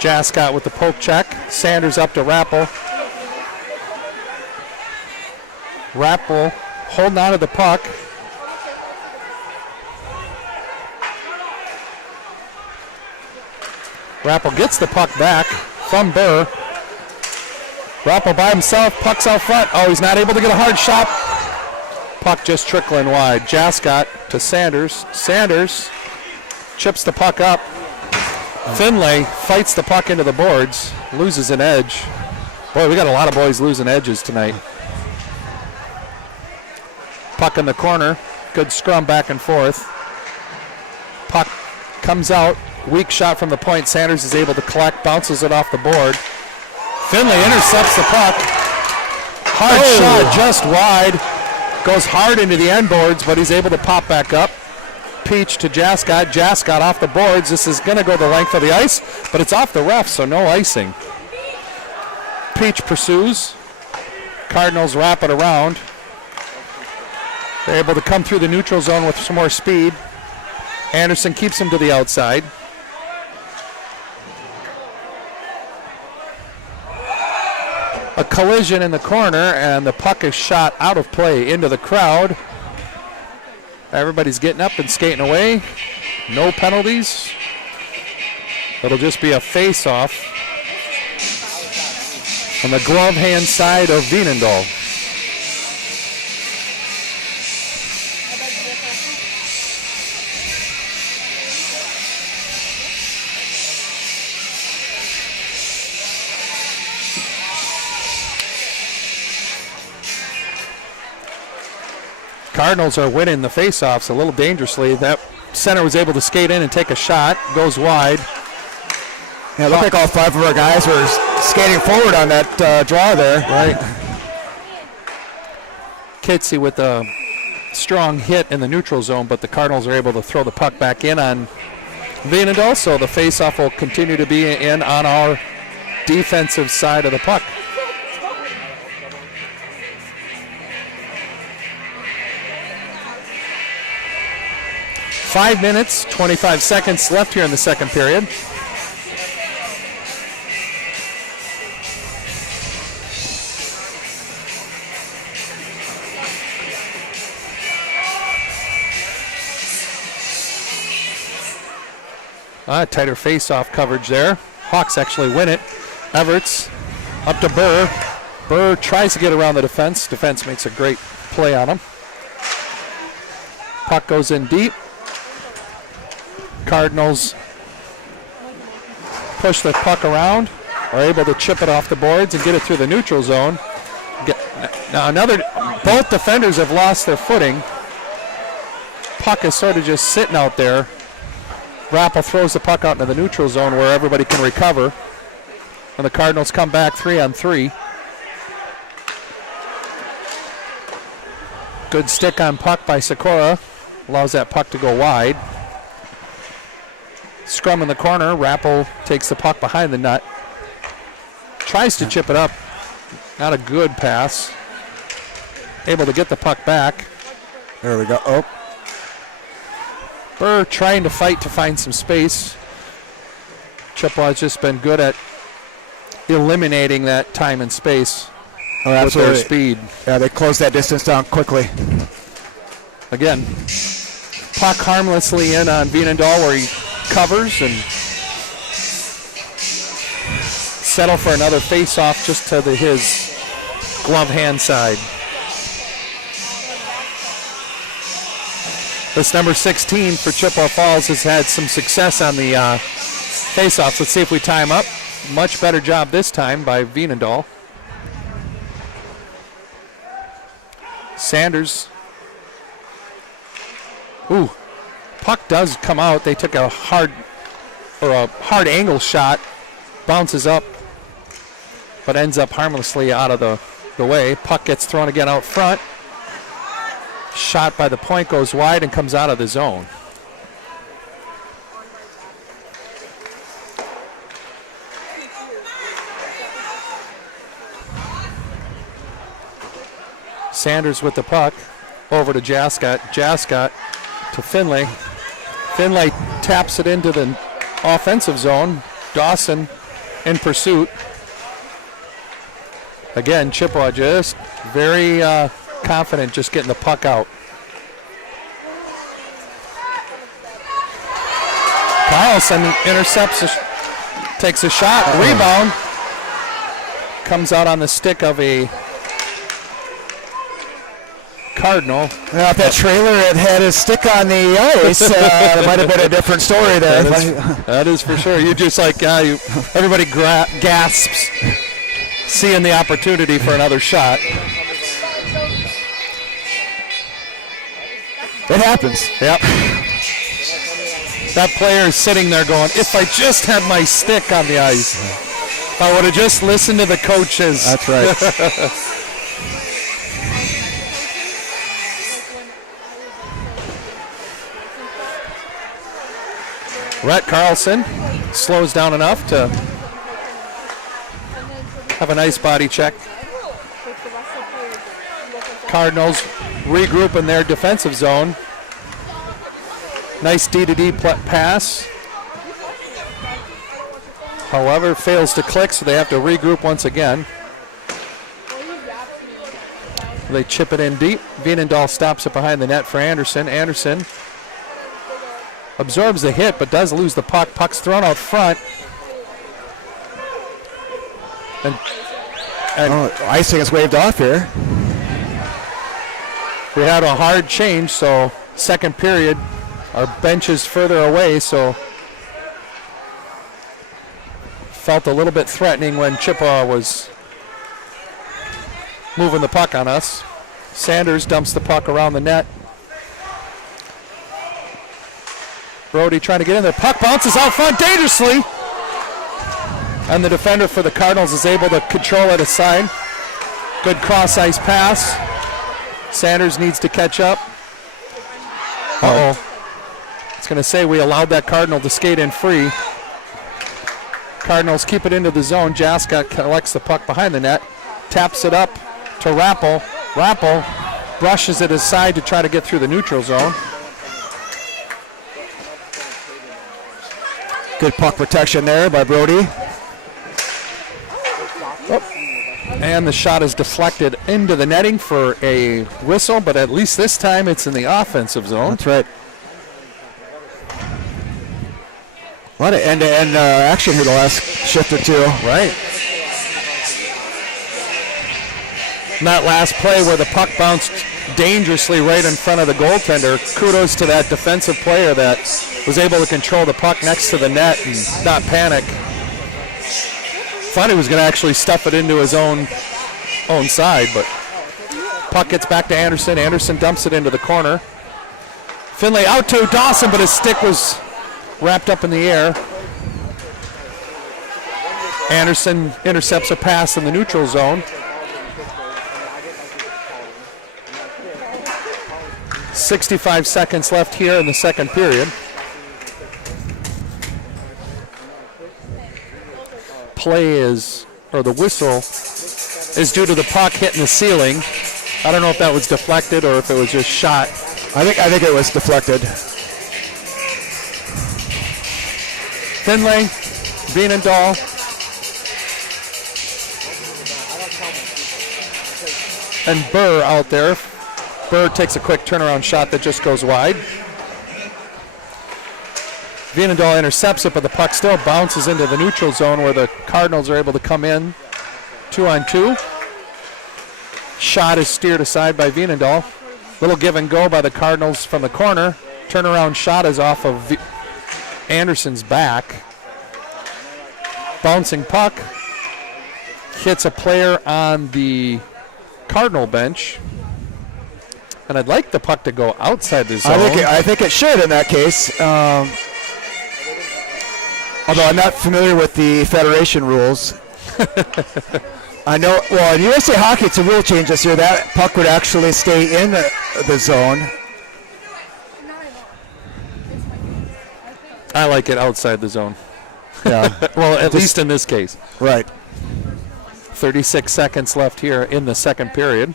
Jascott with the poke check. Sanders up to Rappel. Rappel holding on to the puck. Rappel gets the puck back from Burr. Rappel by himself, puck's out front. Oh, he's not able to get a hard shot. Puck just trickling wide. Jascott to Sanders. Sanders chips the puck up. Finlay fights the puck into the boards, loses an edge. Boy, we got a lot of boys losing edges tonight. Puck in the corner, good scrum back and forth. Puck comes out, weak shot from the point. Sanders is able to collect, bounces it off the board. Finlay intercepts the puck. Hard shot, just wide. Goes hard into the end boards, but he's able to pop back up. Peach to Jascott. Jascott off the boards. This is going to go the length of the ice, but it's off the ref, so no icing. Peach pursues. Cardinals wrap it around. They're able to come through the neutral zone with some more speed. Anderson keeps him to the outside. A collision in the corner, and the puck is shot out of play into the crowd. Everybody's getting up and skating away. No penalties. It'll just be a face-off on the glove hand side of Veenendahl. Cardinals are winning the faceoffs a little dangerously. That center was able to skate in and take a shot. Goes wide. Yeah, it looked like all 5 of our guys were skating forward on that draw there. Right. Kitsy with a strong hit in the neutral zone, but the Cardinals are able to throw the puck back in on Veenendahl, so the faceoff will continue to be in on our defensive side of the puck. Five minutes, 25 seconds left here in the second period. Tighter face-off coverage there. Hawks actually win it. Everts up to Burr. Burr tries to get around the defense. Defense makes a great play on him. Puck goes in deep. Cardinals push the puck around, are able to chip it off the boards and get it through the neutral zone. Both defenders have lost their footing. Puck is sort of just sitting out there. Rappel throws the puck out into the neutral zone where everybody can recover. And the Cardinals come back 3-on-3. Good stick on puck by Sikora. Allows that puck to go wide. Scrum in the corner. Rappel takes the puck behind the net. Tries to chip it up. Not a good pass. Able to get the puck back. There we go. Oh. Burr trying to fight to find some space. Chippewa has just been good at eliminating that time and space with their speed. Yeah, they closed that distance down quickly. Again, puck harmlessly in on Veenendahl where he covers and settle for another face-off just to his glove hand side. This number 16 for Chippewa Falls has had some success on the face-offs. Let's see if we tie him up. Much better job this time by Veenendahl. Sanders. Ooh, puck does come out. They took a hard angle shot. Bounces up, but ends up harmlessly out of the way. Puck gets thrown again out front. Shot by the point goes wide and comes out of the zone. Sanders with the puck over to Jascott. Jascott to Finlay. Finlay taps it into the offensive zone. Dawson in pursuit. Again, Chippewa just very confident just getting the puck out. Carlson intercepts, takes a shot, rebound. Comes out on the stick of a Cardinal. Well, if that trailer had his stick on the ice, it might have been a different story there. That is for sure. You just like, everybody gasps, seeing the opportunity for another shot. It happens. Yep. That player is sitting there going, if I just had my stick on the ice, if I would have just listened to the coaches. That's right. Rhett Carlson slows down enough to have a nice body check. Cardinals regroup in their defensive zone. Nice D-to-D pass. However, fails to click, so they have to regroup once again. They chip it in deep. Vienendahl stops it behind the net for Anderson. Anderson absorbs the hit, but does lose the puck. Puck's thrown out front. And icing is waved off here. We had a hard change, so second period, our bench is further away, so felt a little bit threatening when Chippewa was moving the puck on us. Sanders dumps the puck around the net. Brody trying to get in there. Puck bounces out front dangerously. And the defender for the Cardinals is able to control it aside. Good cross-ice pass. Sanders needs to catch up. Uh-oh. It's going to say we allowed that Cardinal to skate in free. Cardinals keep it into the zone. Jascott collects the puck behind the net. Taps it up to Rappel. Rappel brushes it aside to try to get through the neutral zone. Good puck protection there by Brody. And the shot is deflected into the netting for a whistle, but at least this time it's in the offensive zone. That's right. A lot of end-to-end action here the last shift or two. Right. And that last play where the puck bounced dangerously right in front of the goaltender, kudos to that defensive player that was able to control the puck next to the net and not panic. Thought he was going to actually stuff it into his own side, but puck gets back to Anderson. Anderson dumps it into the corner. Finlay out to Dawson, but his stick was wrapped up in the air. Anderson intercepts a pass in the neutral zone. 65 seconds left here in the second period. The whistle is due to the puck hitting the ceiling. I don't know if that was deflected or if it was just shot. I think it was deflected. Finlay, Vienendahl. And Burr out there. Burr takes a quick turnaround shot that just goes wide. Vienendahl intercepts it, but the puck still bounces into the neutral zone where the Cardinals are able to come in 2-on-2. Shot is steered aside by Vienendahl. Little give and go by the Cardinals from the corner. Turnaround shot is off of Anderson's back. Bouncing puck hits a player on the Cardinal bench. And I'd like the puck to go outside the zone. I think it should in that case. Although I'm not familiar with the Federation rules. I know, well, in USA Hockey, it's a rule change this year. That puck would actually stay in the zone. I like it outside the zone. Yeah. Well, at least in this case. Right. 36 seconds left here in the second period.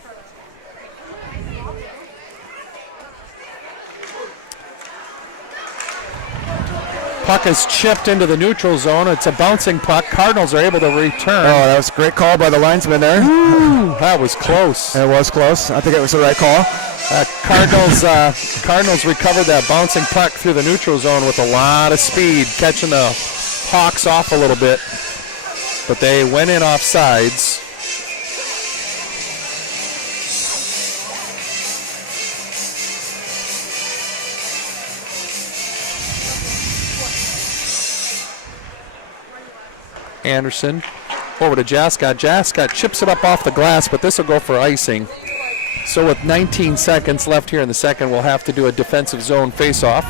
Puck is chipped into the neutral zone. It's a bouncing puck. Cardinals are able to return. Oh, that was a great call by the linesman there. Ooh, that was close. It was close. I think it was the right call. Cardinals recovered that bouncing puck through the neutral zone with a lot of speed, catching the Hawks off a little bit. But they went in off sides. Anderson over to Jascott. Jascott chips it up off the glass, but this will go for icing. So with 19 seconds left here in the second, we'll have to do a defensive zone face-off.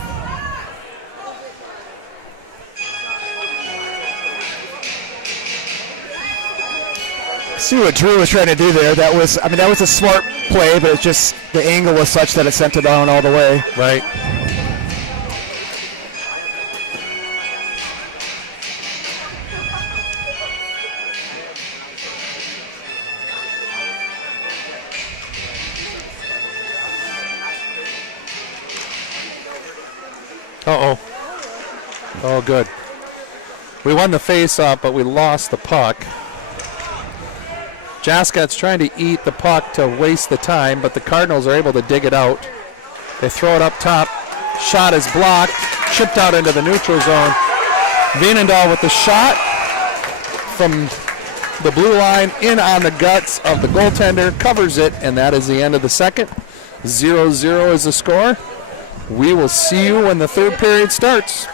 See what Drew was trying to do there. That was a smart play, but it's just the angle was such that it sent it down all the way. Right. Uh-oh. Oh, good. We won the face-off, but we lost the puck. Jascott's trying to eat the puck to waste the time, but the Cardinals are able to dig it out. They throw it up top. Shot is blocked. Chipped out into the neutral zone. Veenendahl with the shot from the blue line in on the guts of the goaltender. Covers it, and that is the end of the second. 0-0 is the score. We will see you when the third period starts.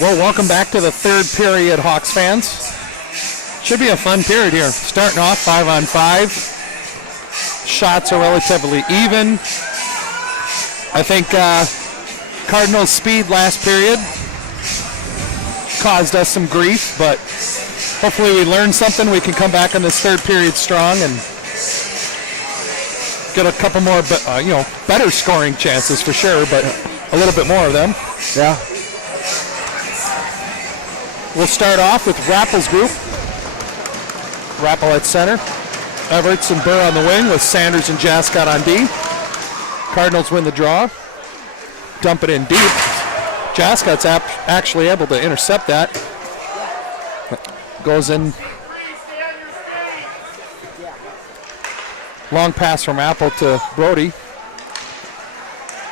Well, welcome back to the third period, Hawks fans. Should be a fun period here. Starting off 5-on-5. Shots are relatively even. I think Cardinals' speed last period caused us some grief, but hopefully we learned something. We can come back in this third period strong and get a couple more, better scoring chances for sure, but a little bit more of them. Yeah. We'll start off with Rappel's group. Rappel at center. Everts and Burr on the wing with Sanders and Jascott on D. Cardinals win the draw. Dump it in deep. Jascott's actually able to intercept that. Goes in. Long pass from Apple to Brody.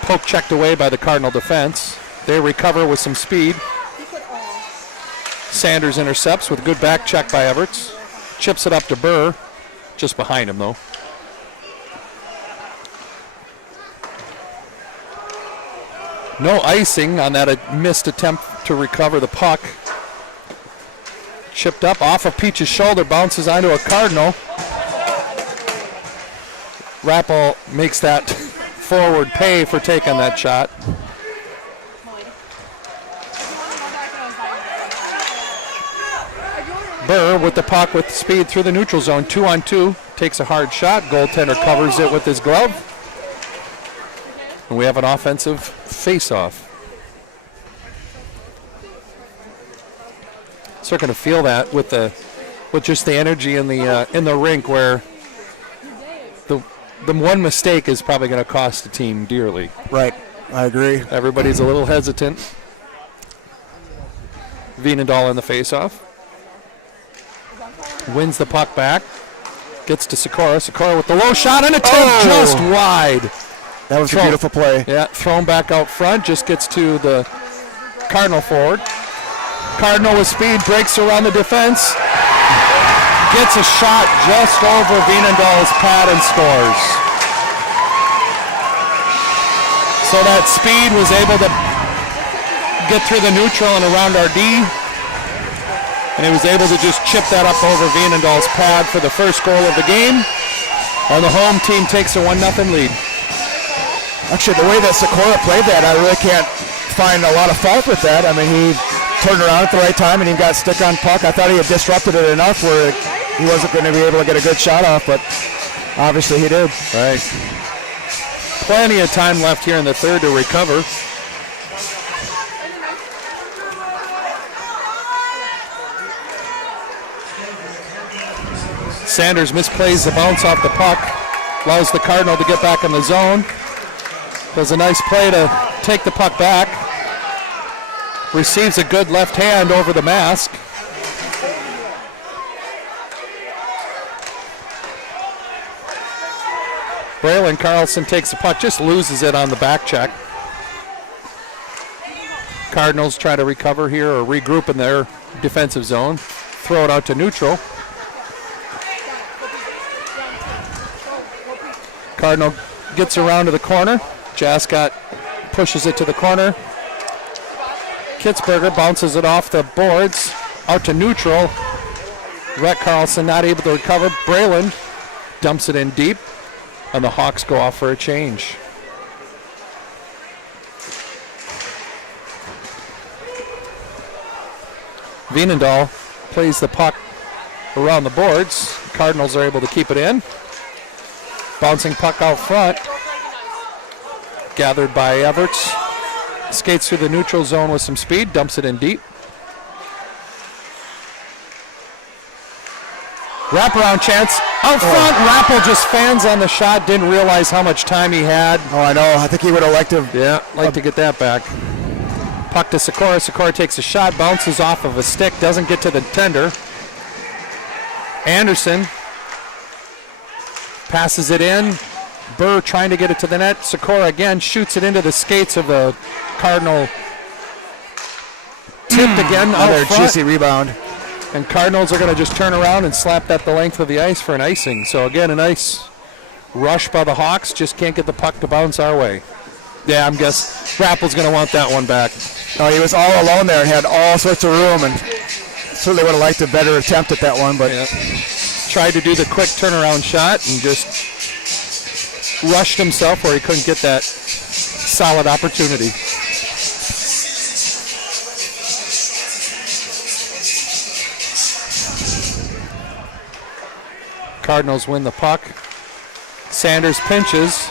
Poke checked away by the Cardinal defense. They recover with some speed. Sanders intercepts with a good back check by Everts. Chips it up to Burr. Just behind him, though. No icing on that missed attempt to recover the puck. Chipped up off of Peach's shoulder, bounces onto a Cardinal. Rappel makes that forward pay for taking that shot. Burr with the puck with speed through the neutral zone, 2-on-2, takes a hard shot. Goaltender covers it with his glove. And we have an offensive face-off. So we're going to feel that with just the energy in the rink, where the one mistake is probably going to cost the team dearly. Right, I agree. Everybody's a little hesitant. Vienendahl in the face-off. Wins the puck back. Gets to Sikora. Sikora with the low shot and a tip just wide. That was a beautiful play. Yeah, thrown back out front. Just gets to the Cardinal forward. Cardinal with speed breaks around the defense. Gets a shot just over Vienendahl's pad and scores. So that speed was able to get through the neutral and around our D. And he was able to just chip that up over Vienendahl's pad for the first goal of the game. And the home team takes a 1-0 lead. Actually, the way that Sikora played that, I really can't find a lot of fault with that. I mean, he turned around at the right time and he got stick on puck. I thought he had disrupted it enough where he wasn't going to be able to get a good shot off, but obviously he did. Right. Plenty of time left here in the third to recover. Sanders misplays the bounce off the puck, allows the Cardinal to get back in the zone. Does a nice play to take the puck back. Receives a good left hand over the mask. Braylon Carlson takes the puck, just loses it on the back check. Cardinals try to recover here or regroup in their defensive zone. Throw it out to neutral. Cardinal gets around to the corner. Jascott pushes it to the corner. Kitzberger bounces it off the boards out to neutral. Rhett Carlson not able to recover. Braylon dumps it in deep, and the Hawks go off for a change. Vienendahl plays the puck around the boards. Cardinals are able to keep it in. Bouncing puck out front. Gathered by Everts. Skates through the neutral zone with some speed. Dumps it in deep. Wraparound chance. Out front. Rappel just fans on the shot. Didn't realize how much time he had. Oh, I know. I think he would have liked to. Yeah, like to get that back. Puck to Sikora. Sikora takes a shot. Bounces off of a stick. Doesn't get to the tender. Anderson passes it in. Burr trying to get it to the net. Sikora again shoots it into the skates of the Cardinal. Tipped again. Another juicy rebound. And Cardinals are going to just turn around and slap that the length of the ice for an icing. So again, a nice rush by the Hawks. Just can't get the puck to bounce our way. Yeah, I'm guessing Rappel's going to want that one back. Oh, he was all alone there and had all sorts of room, and certainly would have liked a better attempt at that one, but tried to do the quick turnaround shot and just rushed himself where he couldn't get that solid opportunity. Cardinals win the puck. Sanders pinches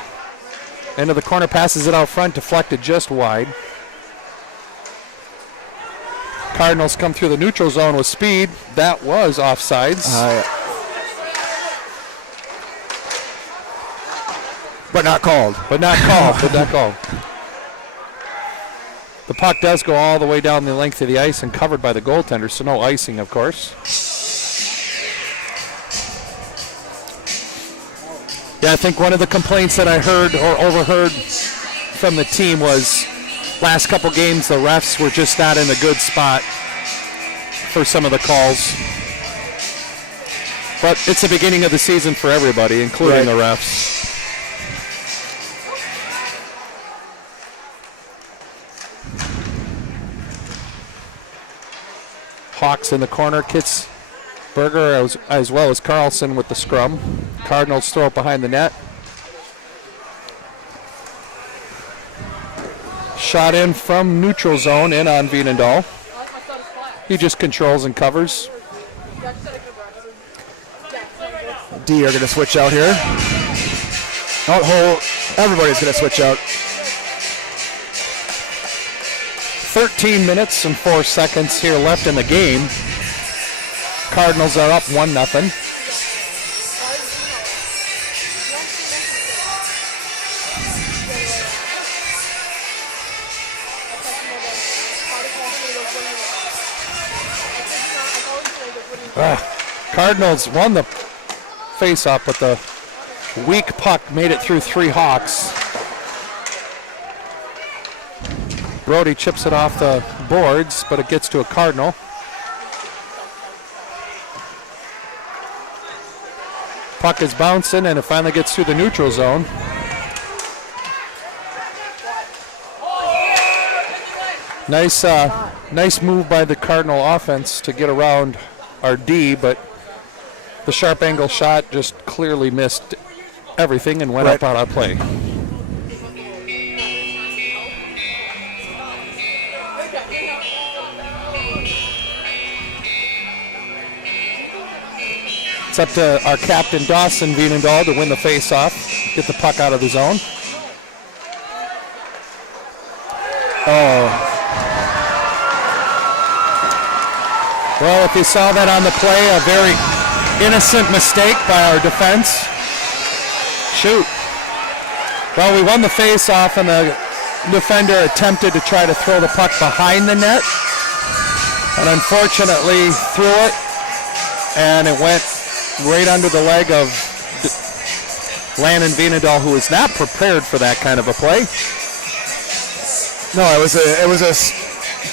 into the corner, passes it out front, deflected just wide. Cardinals come through the neutral zone with speed. That was offsides. But not called. But not called. The puck does go all the way down the length of the ice and covered by the goaltender, so no icing, of course. Yeah, I think one of the complaints that I heard or overheard from the team was last couple games the refs were just not in a good spot for some of the calls. But it's the beginning of the season for everybody, including the refs. Hawks in the corner, Kitzberger as well as Carlson with the scrum. Cardinals throw it behind the net. Shot in from neutral zone in on Wienendahl. He just controls and covers. D are going to switch out here. Everybody's going to switch out. 13 minutes and 4 seconds here left in the game. Cardinals are up 1-0. Cardinals won the face-off, but the weak puck made it through 3 Hawks. Brody chips it off the boards, but it gets to a Cardinal. Puck is bouncing, and it finally gets through the neutral zone. Nice move by the Cardinal offense to get around our D, but the sharp angle shot just clearly missed everything and went up out of play. It's up to our captain, Dawson Wienendahl, to win the face-off, get the puck out of the zone. Well, if you saw that on the play, a very innocent mistake by our defense. Shoot. Well, we won the face-off, and the defender attempted to try to throw the puck behind the net, and unfortunately threw it, and it went right under the leg of Landon Wienendahl, who was not prepared for that kind of a play. No, it was a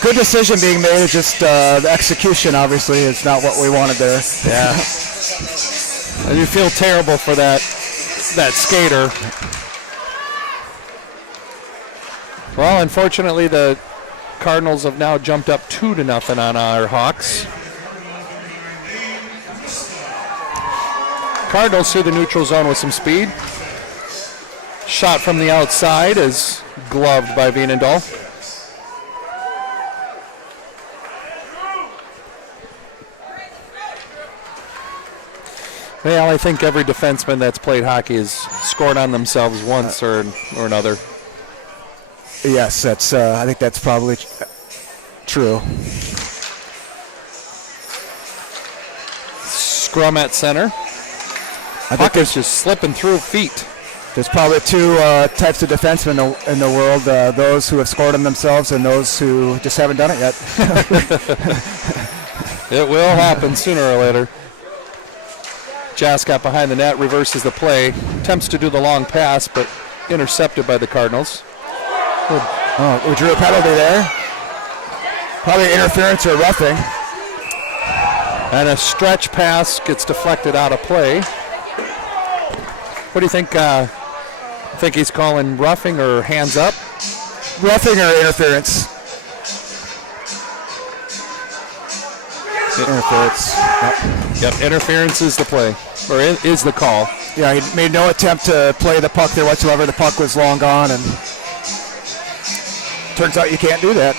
good decision being made. It's just the execution, obviously, is not what we wanted there. Yeah. And you feel terrible for that skater. Well, unfortunately, the Cardinals have now jumped up 2-0 on our Hawks. Cardinals through the neutral zone with some speed. Shot from the outside is gloved by Wienendahl. Well, I think every defenseman that's played hockey has scored on themselves once or another. Yes, that's. I think that's probably true. Scrum at center. Puck is just slipping through feet. There's probably 2 types of defensemen in the world, those who have scored on themselves and those who just haven't done it yet. It will happen sooner or later. Jaskat behind the net, reverses the play, attempts to do the long pass, but intercepted by the Cardinals. We drew a penalty there. Probably interference or roughing. And a stretch pass gets deflected out of play. What do you think? Think he's calling roughing or hands up? roughing or interference? Interference. Yep, interference is the play, or is the call. Yeah, he made no attempt to play the puck there whatsoever. The puck was long gone, and turns out you can't do that.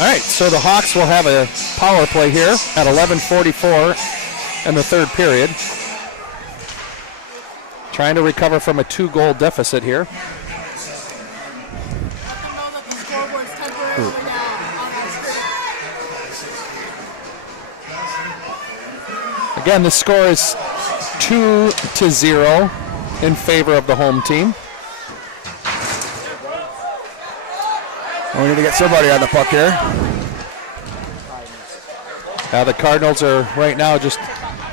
All right, so the Hawks will have a power play here at 11:44 in the third period. Trying to recover from a 2-goal deficit here. Again, the score is 2-0 in favor of the home team. We need to get somebody on the puck here. The Cardinals are right now just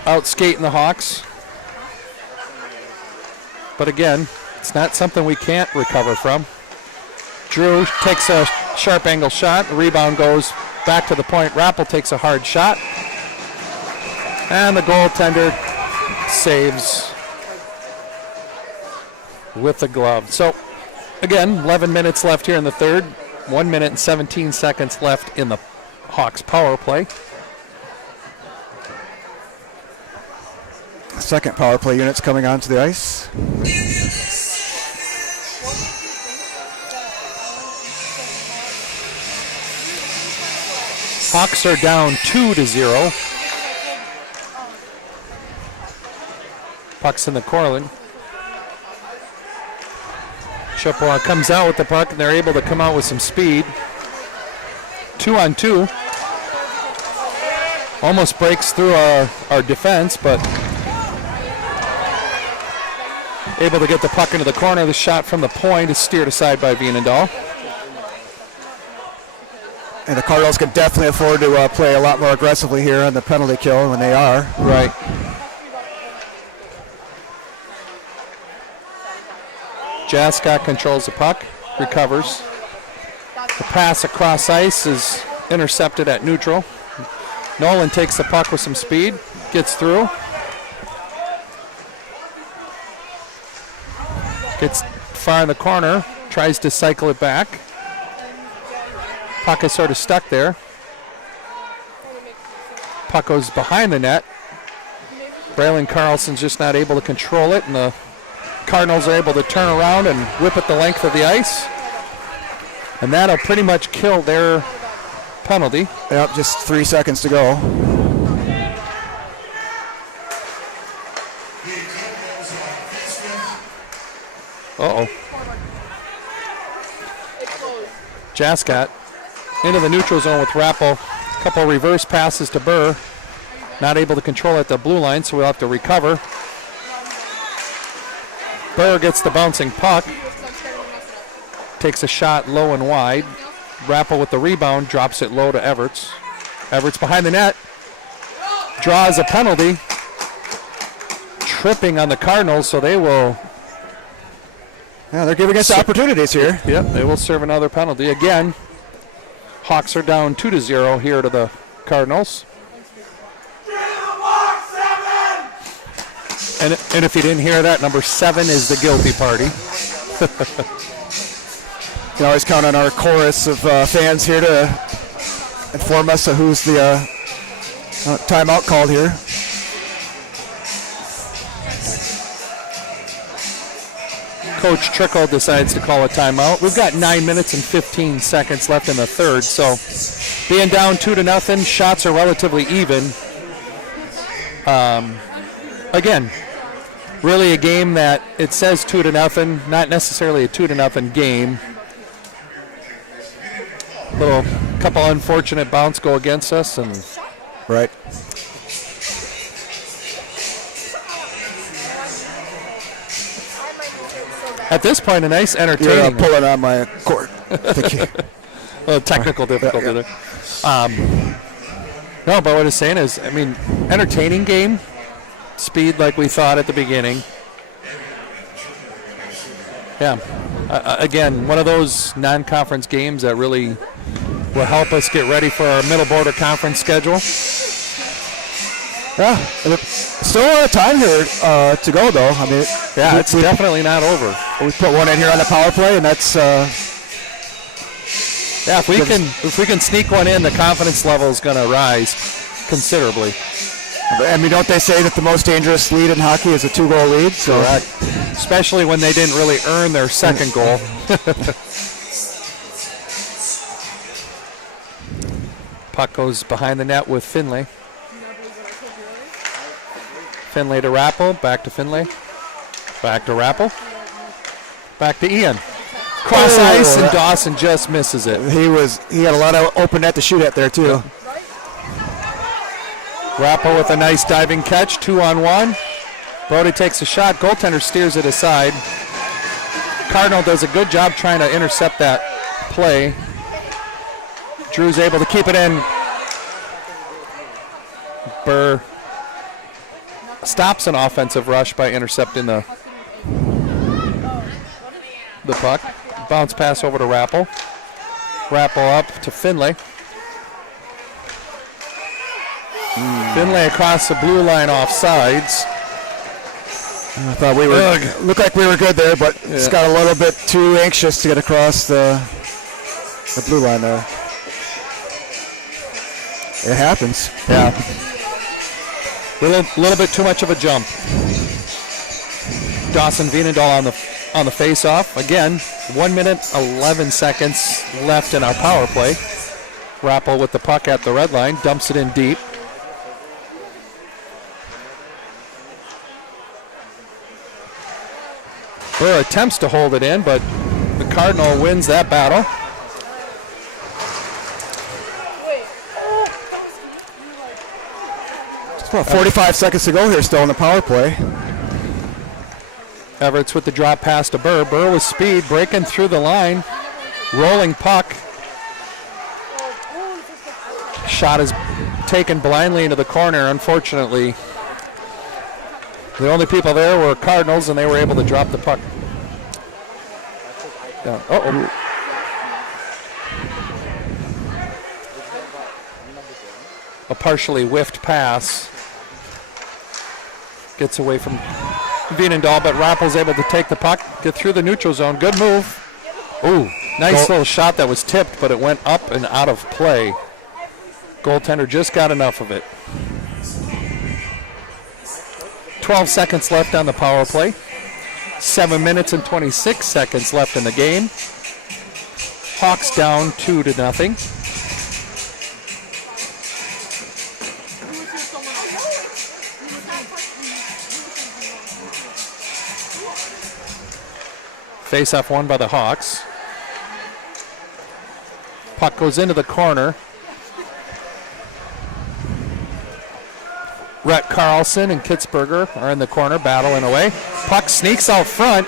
out skating the Hawks. But again, it's not something we can't recover from. Drew takes a sharp angle shot. The rebound goes back to the point. Rappel takes a hard shot. And the goaltender saves with the glove. So, again, 11 minutes left here in the third. 1 minute and 17 seconds left in the Hawks power play. Second power play unit's coming onto the ice. Hawks are down 2-0. Puck's in the corner. Chippewa comes out with the puck, and they're able to come out with some speed. 2-on-2. Almost breaks through our defense, but able to get the puck into the corner. The shot from the point is steered aside by Vienendahl. And the Cardinals can definitely afford to play a lot more aggressively here on the penalty kill when they are. Right. Jascott controls the puck, recovers. The pass across ice is intercepted at neutral. Nolan takes the puck with some speed, gets through. Gets far in the corner, tries to cycle it back. Puck is sort of stuck there. Puck goes behind the net. Braylon Carlson's just not able to control it, and the Cardinals are able to turn around and whip it the length of the ice. And that'll pretty much kill their penalty. Yep, just 3 seconds to go. Uh-oh. Jascott into the neutral zone with Rappel. A couple reverse passes to Burr. Not able to control at the blue line, so we'll have to recover. Burr gets the bouncing puck. Takes a shot low and wide. Rappel with the rebound, drops it low to Everts. Everts behind the net. Draws a penalty. Tripping on the Cardinals, so they will... Yeah, they're giving us opportunities here. Yep, they will serve another penalty. Again, Hawks are down 2-0 here to the Cardinals. And if you didn't hear that, number 7 is the guilty party. You can always count on our chorus of fans here to inform us of who's the timeout called here. Coach Trickle decides to call a timeout. We've got 9 minutes and 15 seconds left in the third, so being down 2-0, shots are relatively even. Again, really a game that it says 2-0, not necessarily a 2-0 game. Little couple unfortunate bounce go against us, and right. At this point, a nice entertaining. You're pulling on my cord. Thank you. A little technical difficulty there. No, but what I was saying is, I mean, entertaining game. Speed like we thought at the beginning. Yeah. Again, one of those non-conference games that really will help us get ready for our middle border conference schedule. Yeah, still a lot of time here to go, though. I mean, yeah, it's definitely not over. We put one in here on the power play, and that's. Yeah, if we can sneak one in, the confidence level is going to rise considerably. I mean, don't they say that the most dangerous lead in hockey is a 2-goal lead? So, correct. Especially when they didn't really earn their second goal. Puck goes behind the net with Finlay. Finlay to Rappel, back to Finlay, back to Rappel, back to Ian. Cross ice, and Dawson just misses it. He had a lot of open net to shoot at there too. Rappel with a nice diving catch, 2-on-1. Brody takes a shot, goaltender steers it aside. Cardinal does a good job trying to intercept that play. Drew's able to keep it in. Burr stops an offensive rush by intercepting the puck. Bounce pass over to Rappel. Rappel up to Finlay. Finlay across the blue line off sides. I thought we looked like we were good there, but it's got a little bit too anxious to get across the blue line there. It happens. Yeah. Little bit too much of a jump. Dawson Vienendahl on the face-off. Again, 1 minute, 11 seconds left in our power play. Rappel with the puck at the red line, dumps it in deep. Burr attempts to hold it in, but the Cardinal wins that battle. Well, 45 seconds to go here still in the power play. Everett's with the drop pass to Burr. Burr with speed, breaking through the line. Rolling puck. Shot is taken blindly into the corner. Unfortunately, the only people there were Cardinals, and they were able to drop the puck. Down. Uh-oh. A partially whiffed pass. Gets away from Vienendahl, but Rappel's able to take the puck, get through the neutral zone. Good move. Ooh, nice little shot that was tipped, but it went up and out of play. Goaltender just got enough of it. 12 seconds left on the power play. 7 minutes and 26 seconds left in the game. Hawks down 2-0. Face-off won by the Hawks. Puck goes into the corner. Rhett Carlson and Kitzberger are in the corner battling away. Puck sneaks out front,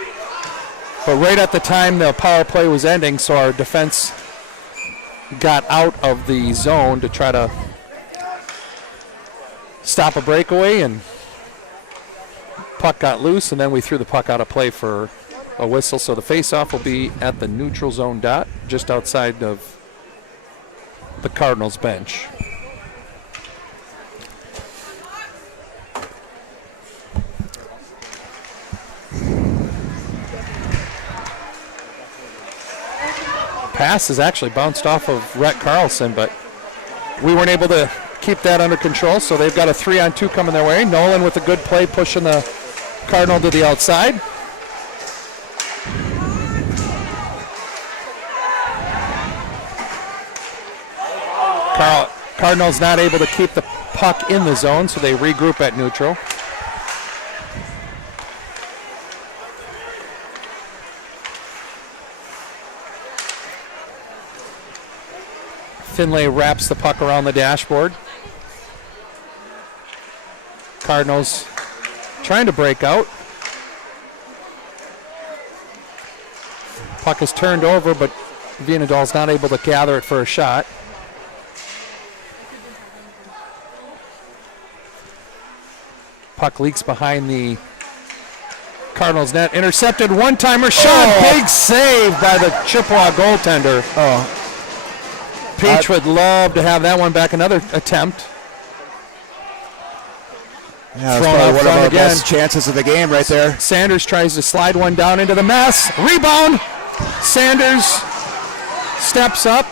but right at the time the power play was ending, so our defense got out of the zone to try to stop a breakaway, and puck got loose, and then we threw the puck out of play for a whistle. So the face-off will be at the neutral zone dot, just outside of the Cardinals bench. Pass is actually bounced off of Rhett Carlson, but we weren't able to keep that under control, so they've got a 3-on-2 coming their way. Nolan with a good play pushing the Cardinal to the outside. Cardinals not able to keep the puck in the zone, so they regroup at neutral. Finlay wraps the puck around the dashboard. Cardinals trying to break out. Puck is turned over, but Vienendahl's not able to gather it for a shot. Puck leaks behind the Cardinals net. Intercepted, one-timer shot. Big save by the Chippewa goaltender. Peach would love to have that one back. Another attempt. Yeah, that's Thrown probably out one of front our again. best chances of the game right there. Sanders tries to slide one down into the mess. Rebound. Sanders steps up.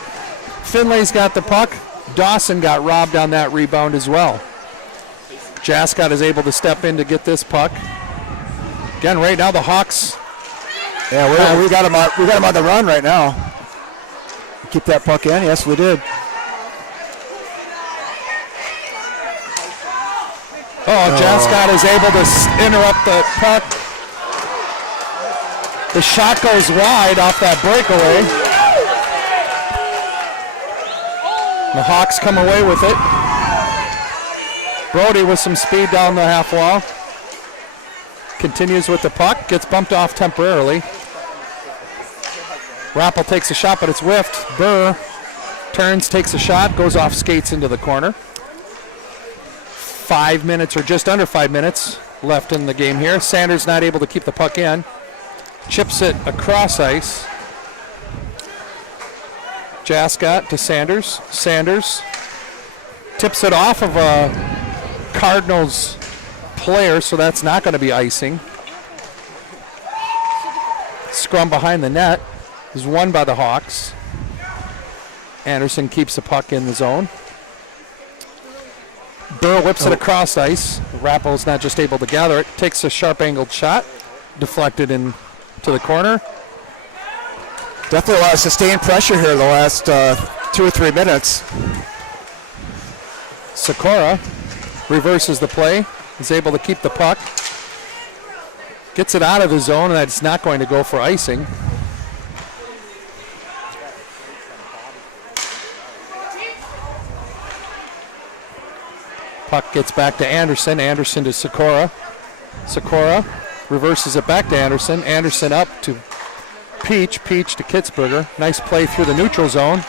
Finlay's got the puck. Dawson got robbed on that rebound as well. Jascott is able to step in to get this puck. Again, right now the Hawks. Yeah, we got him on. We got him on the run right now. Keep that puck in. Yes, we did. Jascott is able to interrupt the puck. The shot goes wide off that breakaway. The Hawks come away with it. Brody with some speed down the half wall. Continues with the puck. Gets bumped off temporarily. Rappel takes a shot, but it's whiffed. Burr turns, takes a shot, goes off skates into the corner. 5 minutes, or just under 5 minutes, left in the game here. Sanders not able to keep the puck in. Chips it across ice. Jascott to Sanders. Sanders tips it off of a Cardinals player, so that's not going to be icing. Scrum behind the net is won by the Hawks. Anderson keeps the puck in the zone. Burr whips it across ice. Rappel's not just able to gather it. Takes a sharp angled shot. Deflected into the corner. Definitely a lot of sustained pressure here the last 2 or 3 minutes. Sikora reverses the play. Is able to keep the puck. Gets it out of the zone, and that's not going to go for icing. Puck gets back to Anderson. Anderson to Sikora. Sikora reverses it back to Anderson. Anderson up to Peach. Peach to Kitzberger. Nice play through the neutral zone.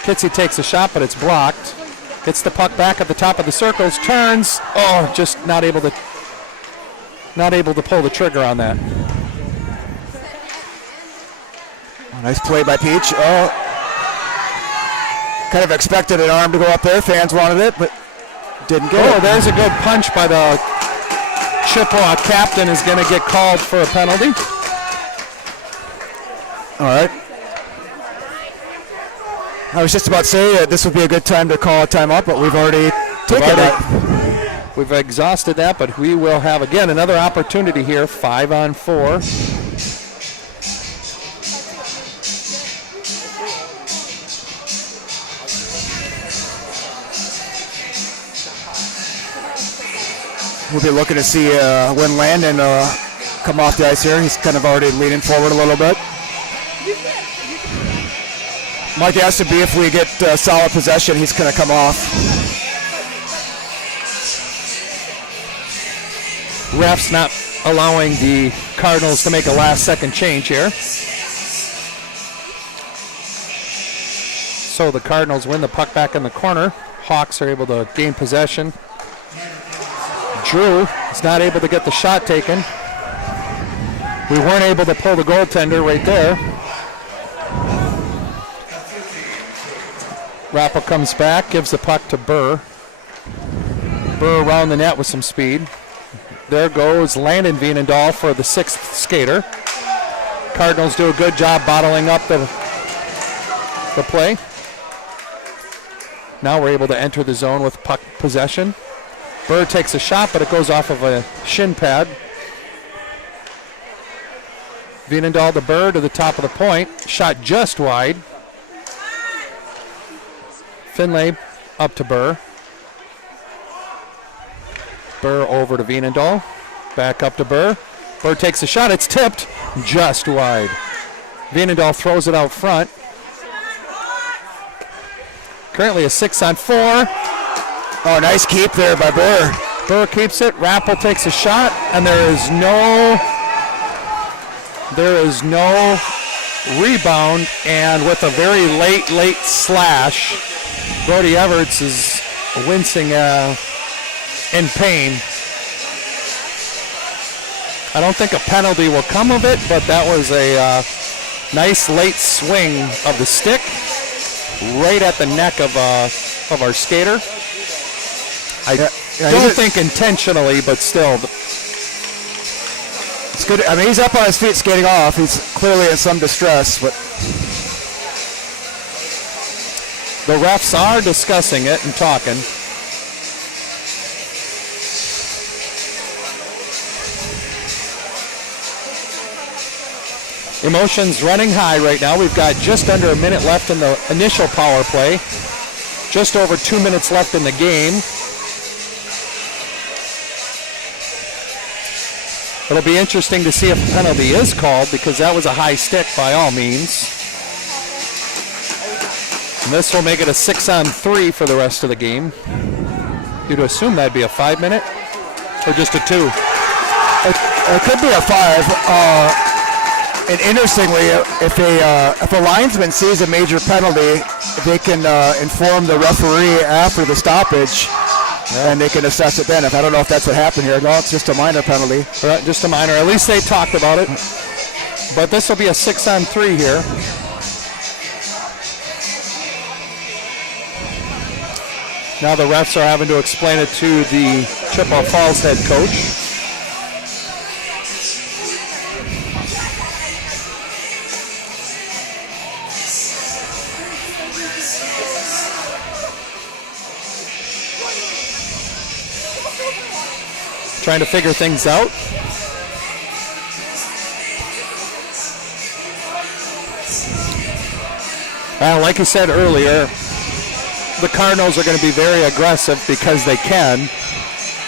Kitzy takes a shot, but it's blocked. Gets the puck back at the top of the circles. Turns. Just not able to pull the trigger on that. Nice play by Peach. Kind of expected an arm to go up there. Fans wanted it, but didn't get it. There's a good punch by the Chippewa captain. Is going to get called for a penalty. All right. I was just about to say this would be a good time to call a timeout, but we've already taken it. We've exhausted that, but we will have, again, another opportunity here, 5-on-4. We'll be looking to see when Landon come off the ice here. He's kind of already leaning forward a little bit. My guess would be if we get solid possession, he's going to come off. Refs not allowing the Cardinals to make a last-second change here. So the Cardinals win the puck back in the corner. Hawks are able to gain possession. Drew is not able to get the shot taken. We weren't able to pull the goaltender right there. Rappel comes back, gives the puck to Burr. Burr around the net with some speed. There goes Landon Vienendahl for the 6th skater. Cardinals do a good job bottling up the play. Now we're able to enter the zone with puck possession. Burr takes a shot, but it goes off of a shin pad. Vienendahl to Burr to the top of the point. Shot just wide. Finlay up to Burr. Burr over to Vienendahl. Back up to Burr. Burr takes a shot. It's tipped just wide. Vienendahl throws it out front. Currently a 6-on-4. Oh, nice keep there by Burr. Burr keeps it. Rappel takes a shot, and there is no rebound. And with a very late slash, Brody Everts is wincing in pain. I don't think a penalty will come of it, but that was a nice late swing of the stick right at the neck of our skater. Don't think intentionally, but still. It's good. I mean, he's up on his feet skating off. He's clearly in some distress, but the refs are discussing it and talking. Emotions running high right now. We've got just under a minute left in the initial power play. Just over 2 minutes left in the game. It'll be interesting to see if a penalty is called, because that was a high stick by all means. And this will make it a 6-on-3 for the rest of the game. You'd assume that'd be a 5 minute or just a 2? It could be a 5. And interestingly, if a linesman sees a major penalty, they can inform the referee after the stoppage, and they can assess it then. I don't know if that's what happened here. No, it's just a minor penalty. Right, just a minor. At least they talked about it. But this will be a 6-on-3 here. Now the refs are having to explain it to the Chippewa Falls head coach. Trying to figure things out. Like you said earlier, the Cardinals are going to be very aggressive because they can,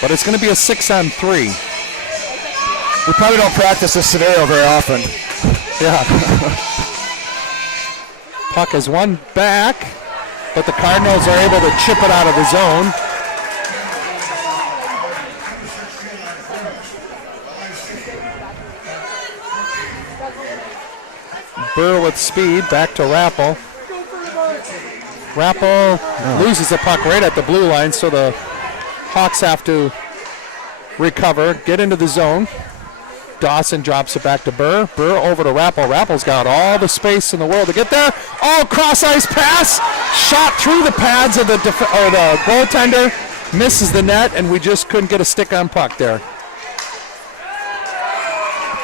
but it's going to be a 6-on-3. We probably don't practice this scenario very often. Yeah. Puck is one back, but the Cardinals are able to chip it out of the zone. Burr with speed, back to Rappel. Rappel loses the puck right at the blue line, so the Hawks have to recover, get into the zone. Dawson drops it back to Burr. Burr over to Rappel. Rappel's got all the space in the world to get there. Oh, cross-ice pass. Shot through the pads of the goaltender. Misses the net, and we just couldn't get a stick on puck there.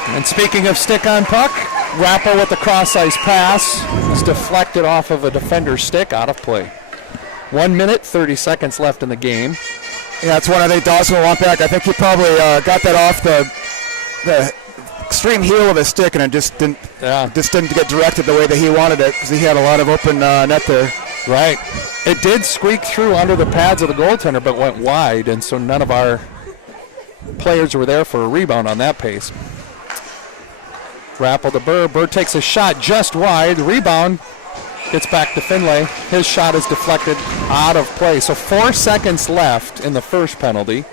And speaking of stick on puck, Rappel with the cross-ice pass is deflected off of a defender's stick, out of play. 1 minute, 30 seconds left in the game. Yeah, that's one I think Dawson will want back. I think he probably got that off the extreme heel of his stick, and it just didn't get directed the way that he wanted it, because he had a lot of open net there. Right. It did squeak through under the pads of the goaltender, but went wide, and so none of our players were there for a rebound on that pace. Rappel to Burr. Burr takes a shot just wide. Rebound gets back to Finlay. His shot is deflected out of play. So 4 seconds left in the first penalty.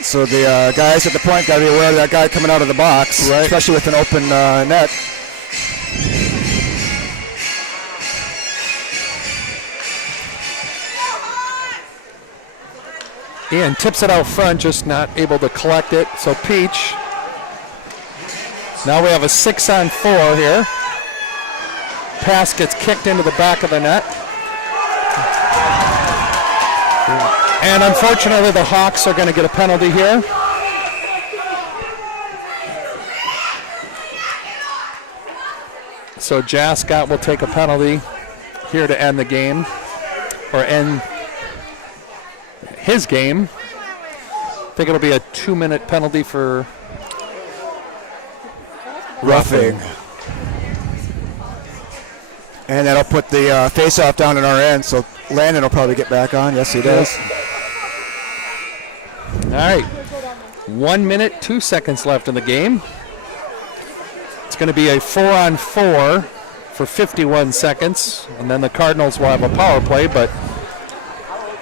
So the guys at the point got to be aware of that guy coming out of the box, right, especially with an open net. Ian tips it out front, just not able to collect it. So Peach. Now we have a 6-on-4 here. Pass gets kicked into the back of the net. And unfortunately, the Hawks are going to get a penalty here. So Jascott will take a penalty here to end the game, or end his game. I think it'll be a 2-minute penalty for roughing. And that'll put the face-off down in our end, so Landon will probably get back on. Yes, he does. All right. 1 minute, 2 seconds left in the game. It's going to be a 4-on-4 for 51 seconds, and then the Cardinals will have a power play, but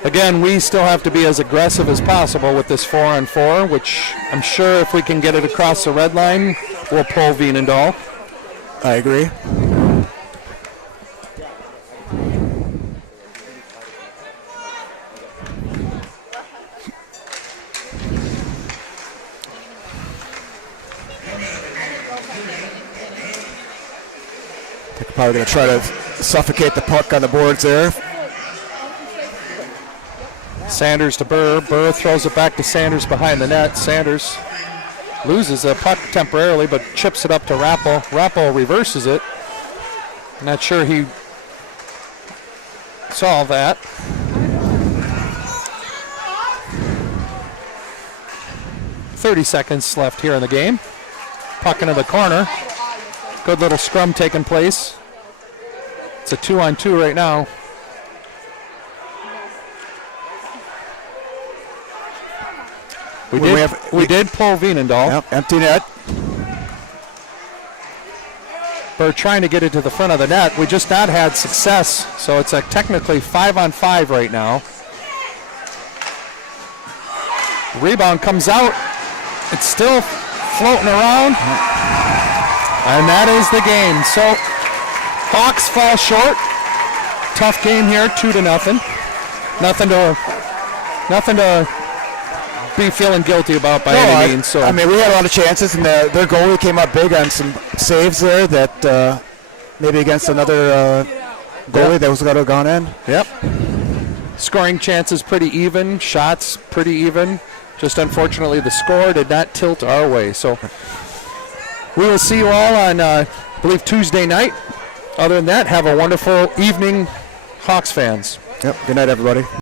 again, we still have to be as aggressive as possible with this 4-on-4, which I'm sure if we can get it across the red line, we'll pull Veenendahl. I agree. They're probably going to try to suffocate the puck on the boards there. Sanders to Burr. Burr throws it back to Sanders behind the net. Sanders loses the puck temporarily, but chips it up to Rappel. Rappel reverses it. Not sure he saw that. .30 seconds left here in the game. Puck into the corner. Good little scrum taking place. It's a 2-on-2 right now. We did pull Veenendahl. Yep, empty net. We're trying to get it to the front of the net. We just not had success, so it's technically 5-on-5 right now. Rebound comes out. It's still floating around, and that is the game. So Hawks fall short. Tough game here, 2-0. Nothing to be feeling guilty about by any means. So I mean, we had a lot of chances, and their goalie came up big on some saves there that maybe against another goalie that was going to have gone in. Yep. Scoring chances pretty even, shots pretty even. Just unfortunately, the score did not tilt our way. So we will see you all on, I believe, Tuesday night. Other than that, have a wonderful evening, Hawks fans. Yep. Good night, everybody.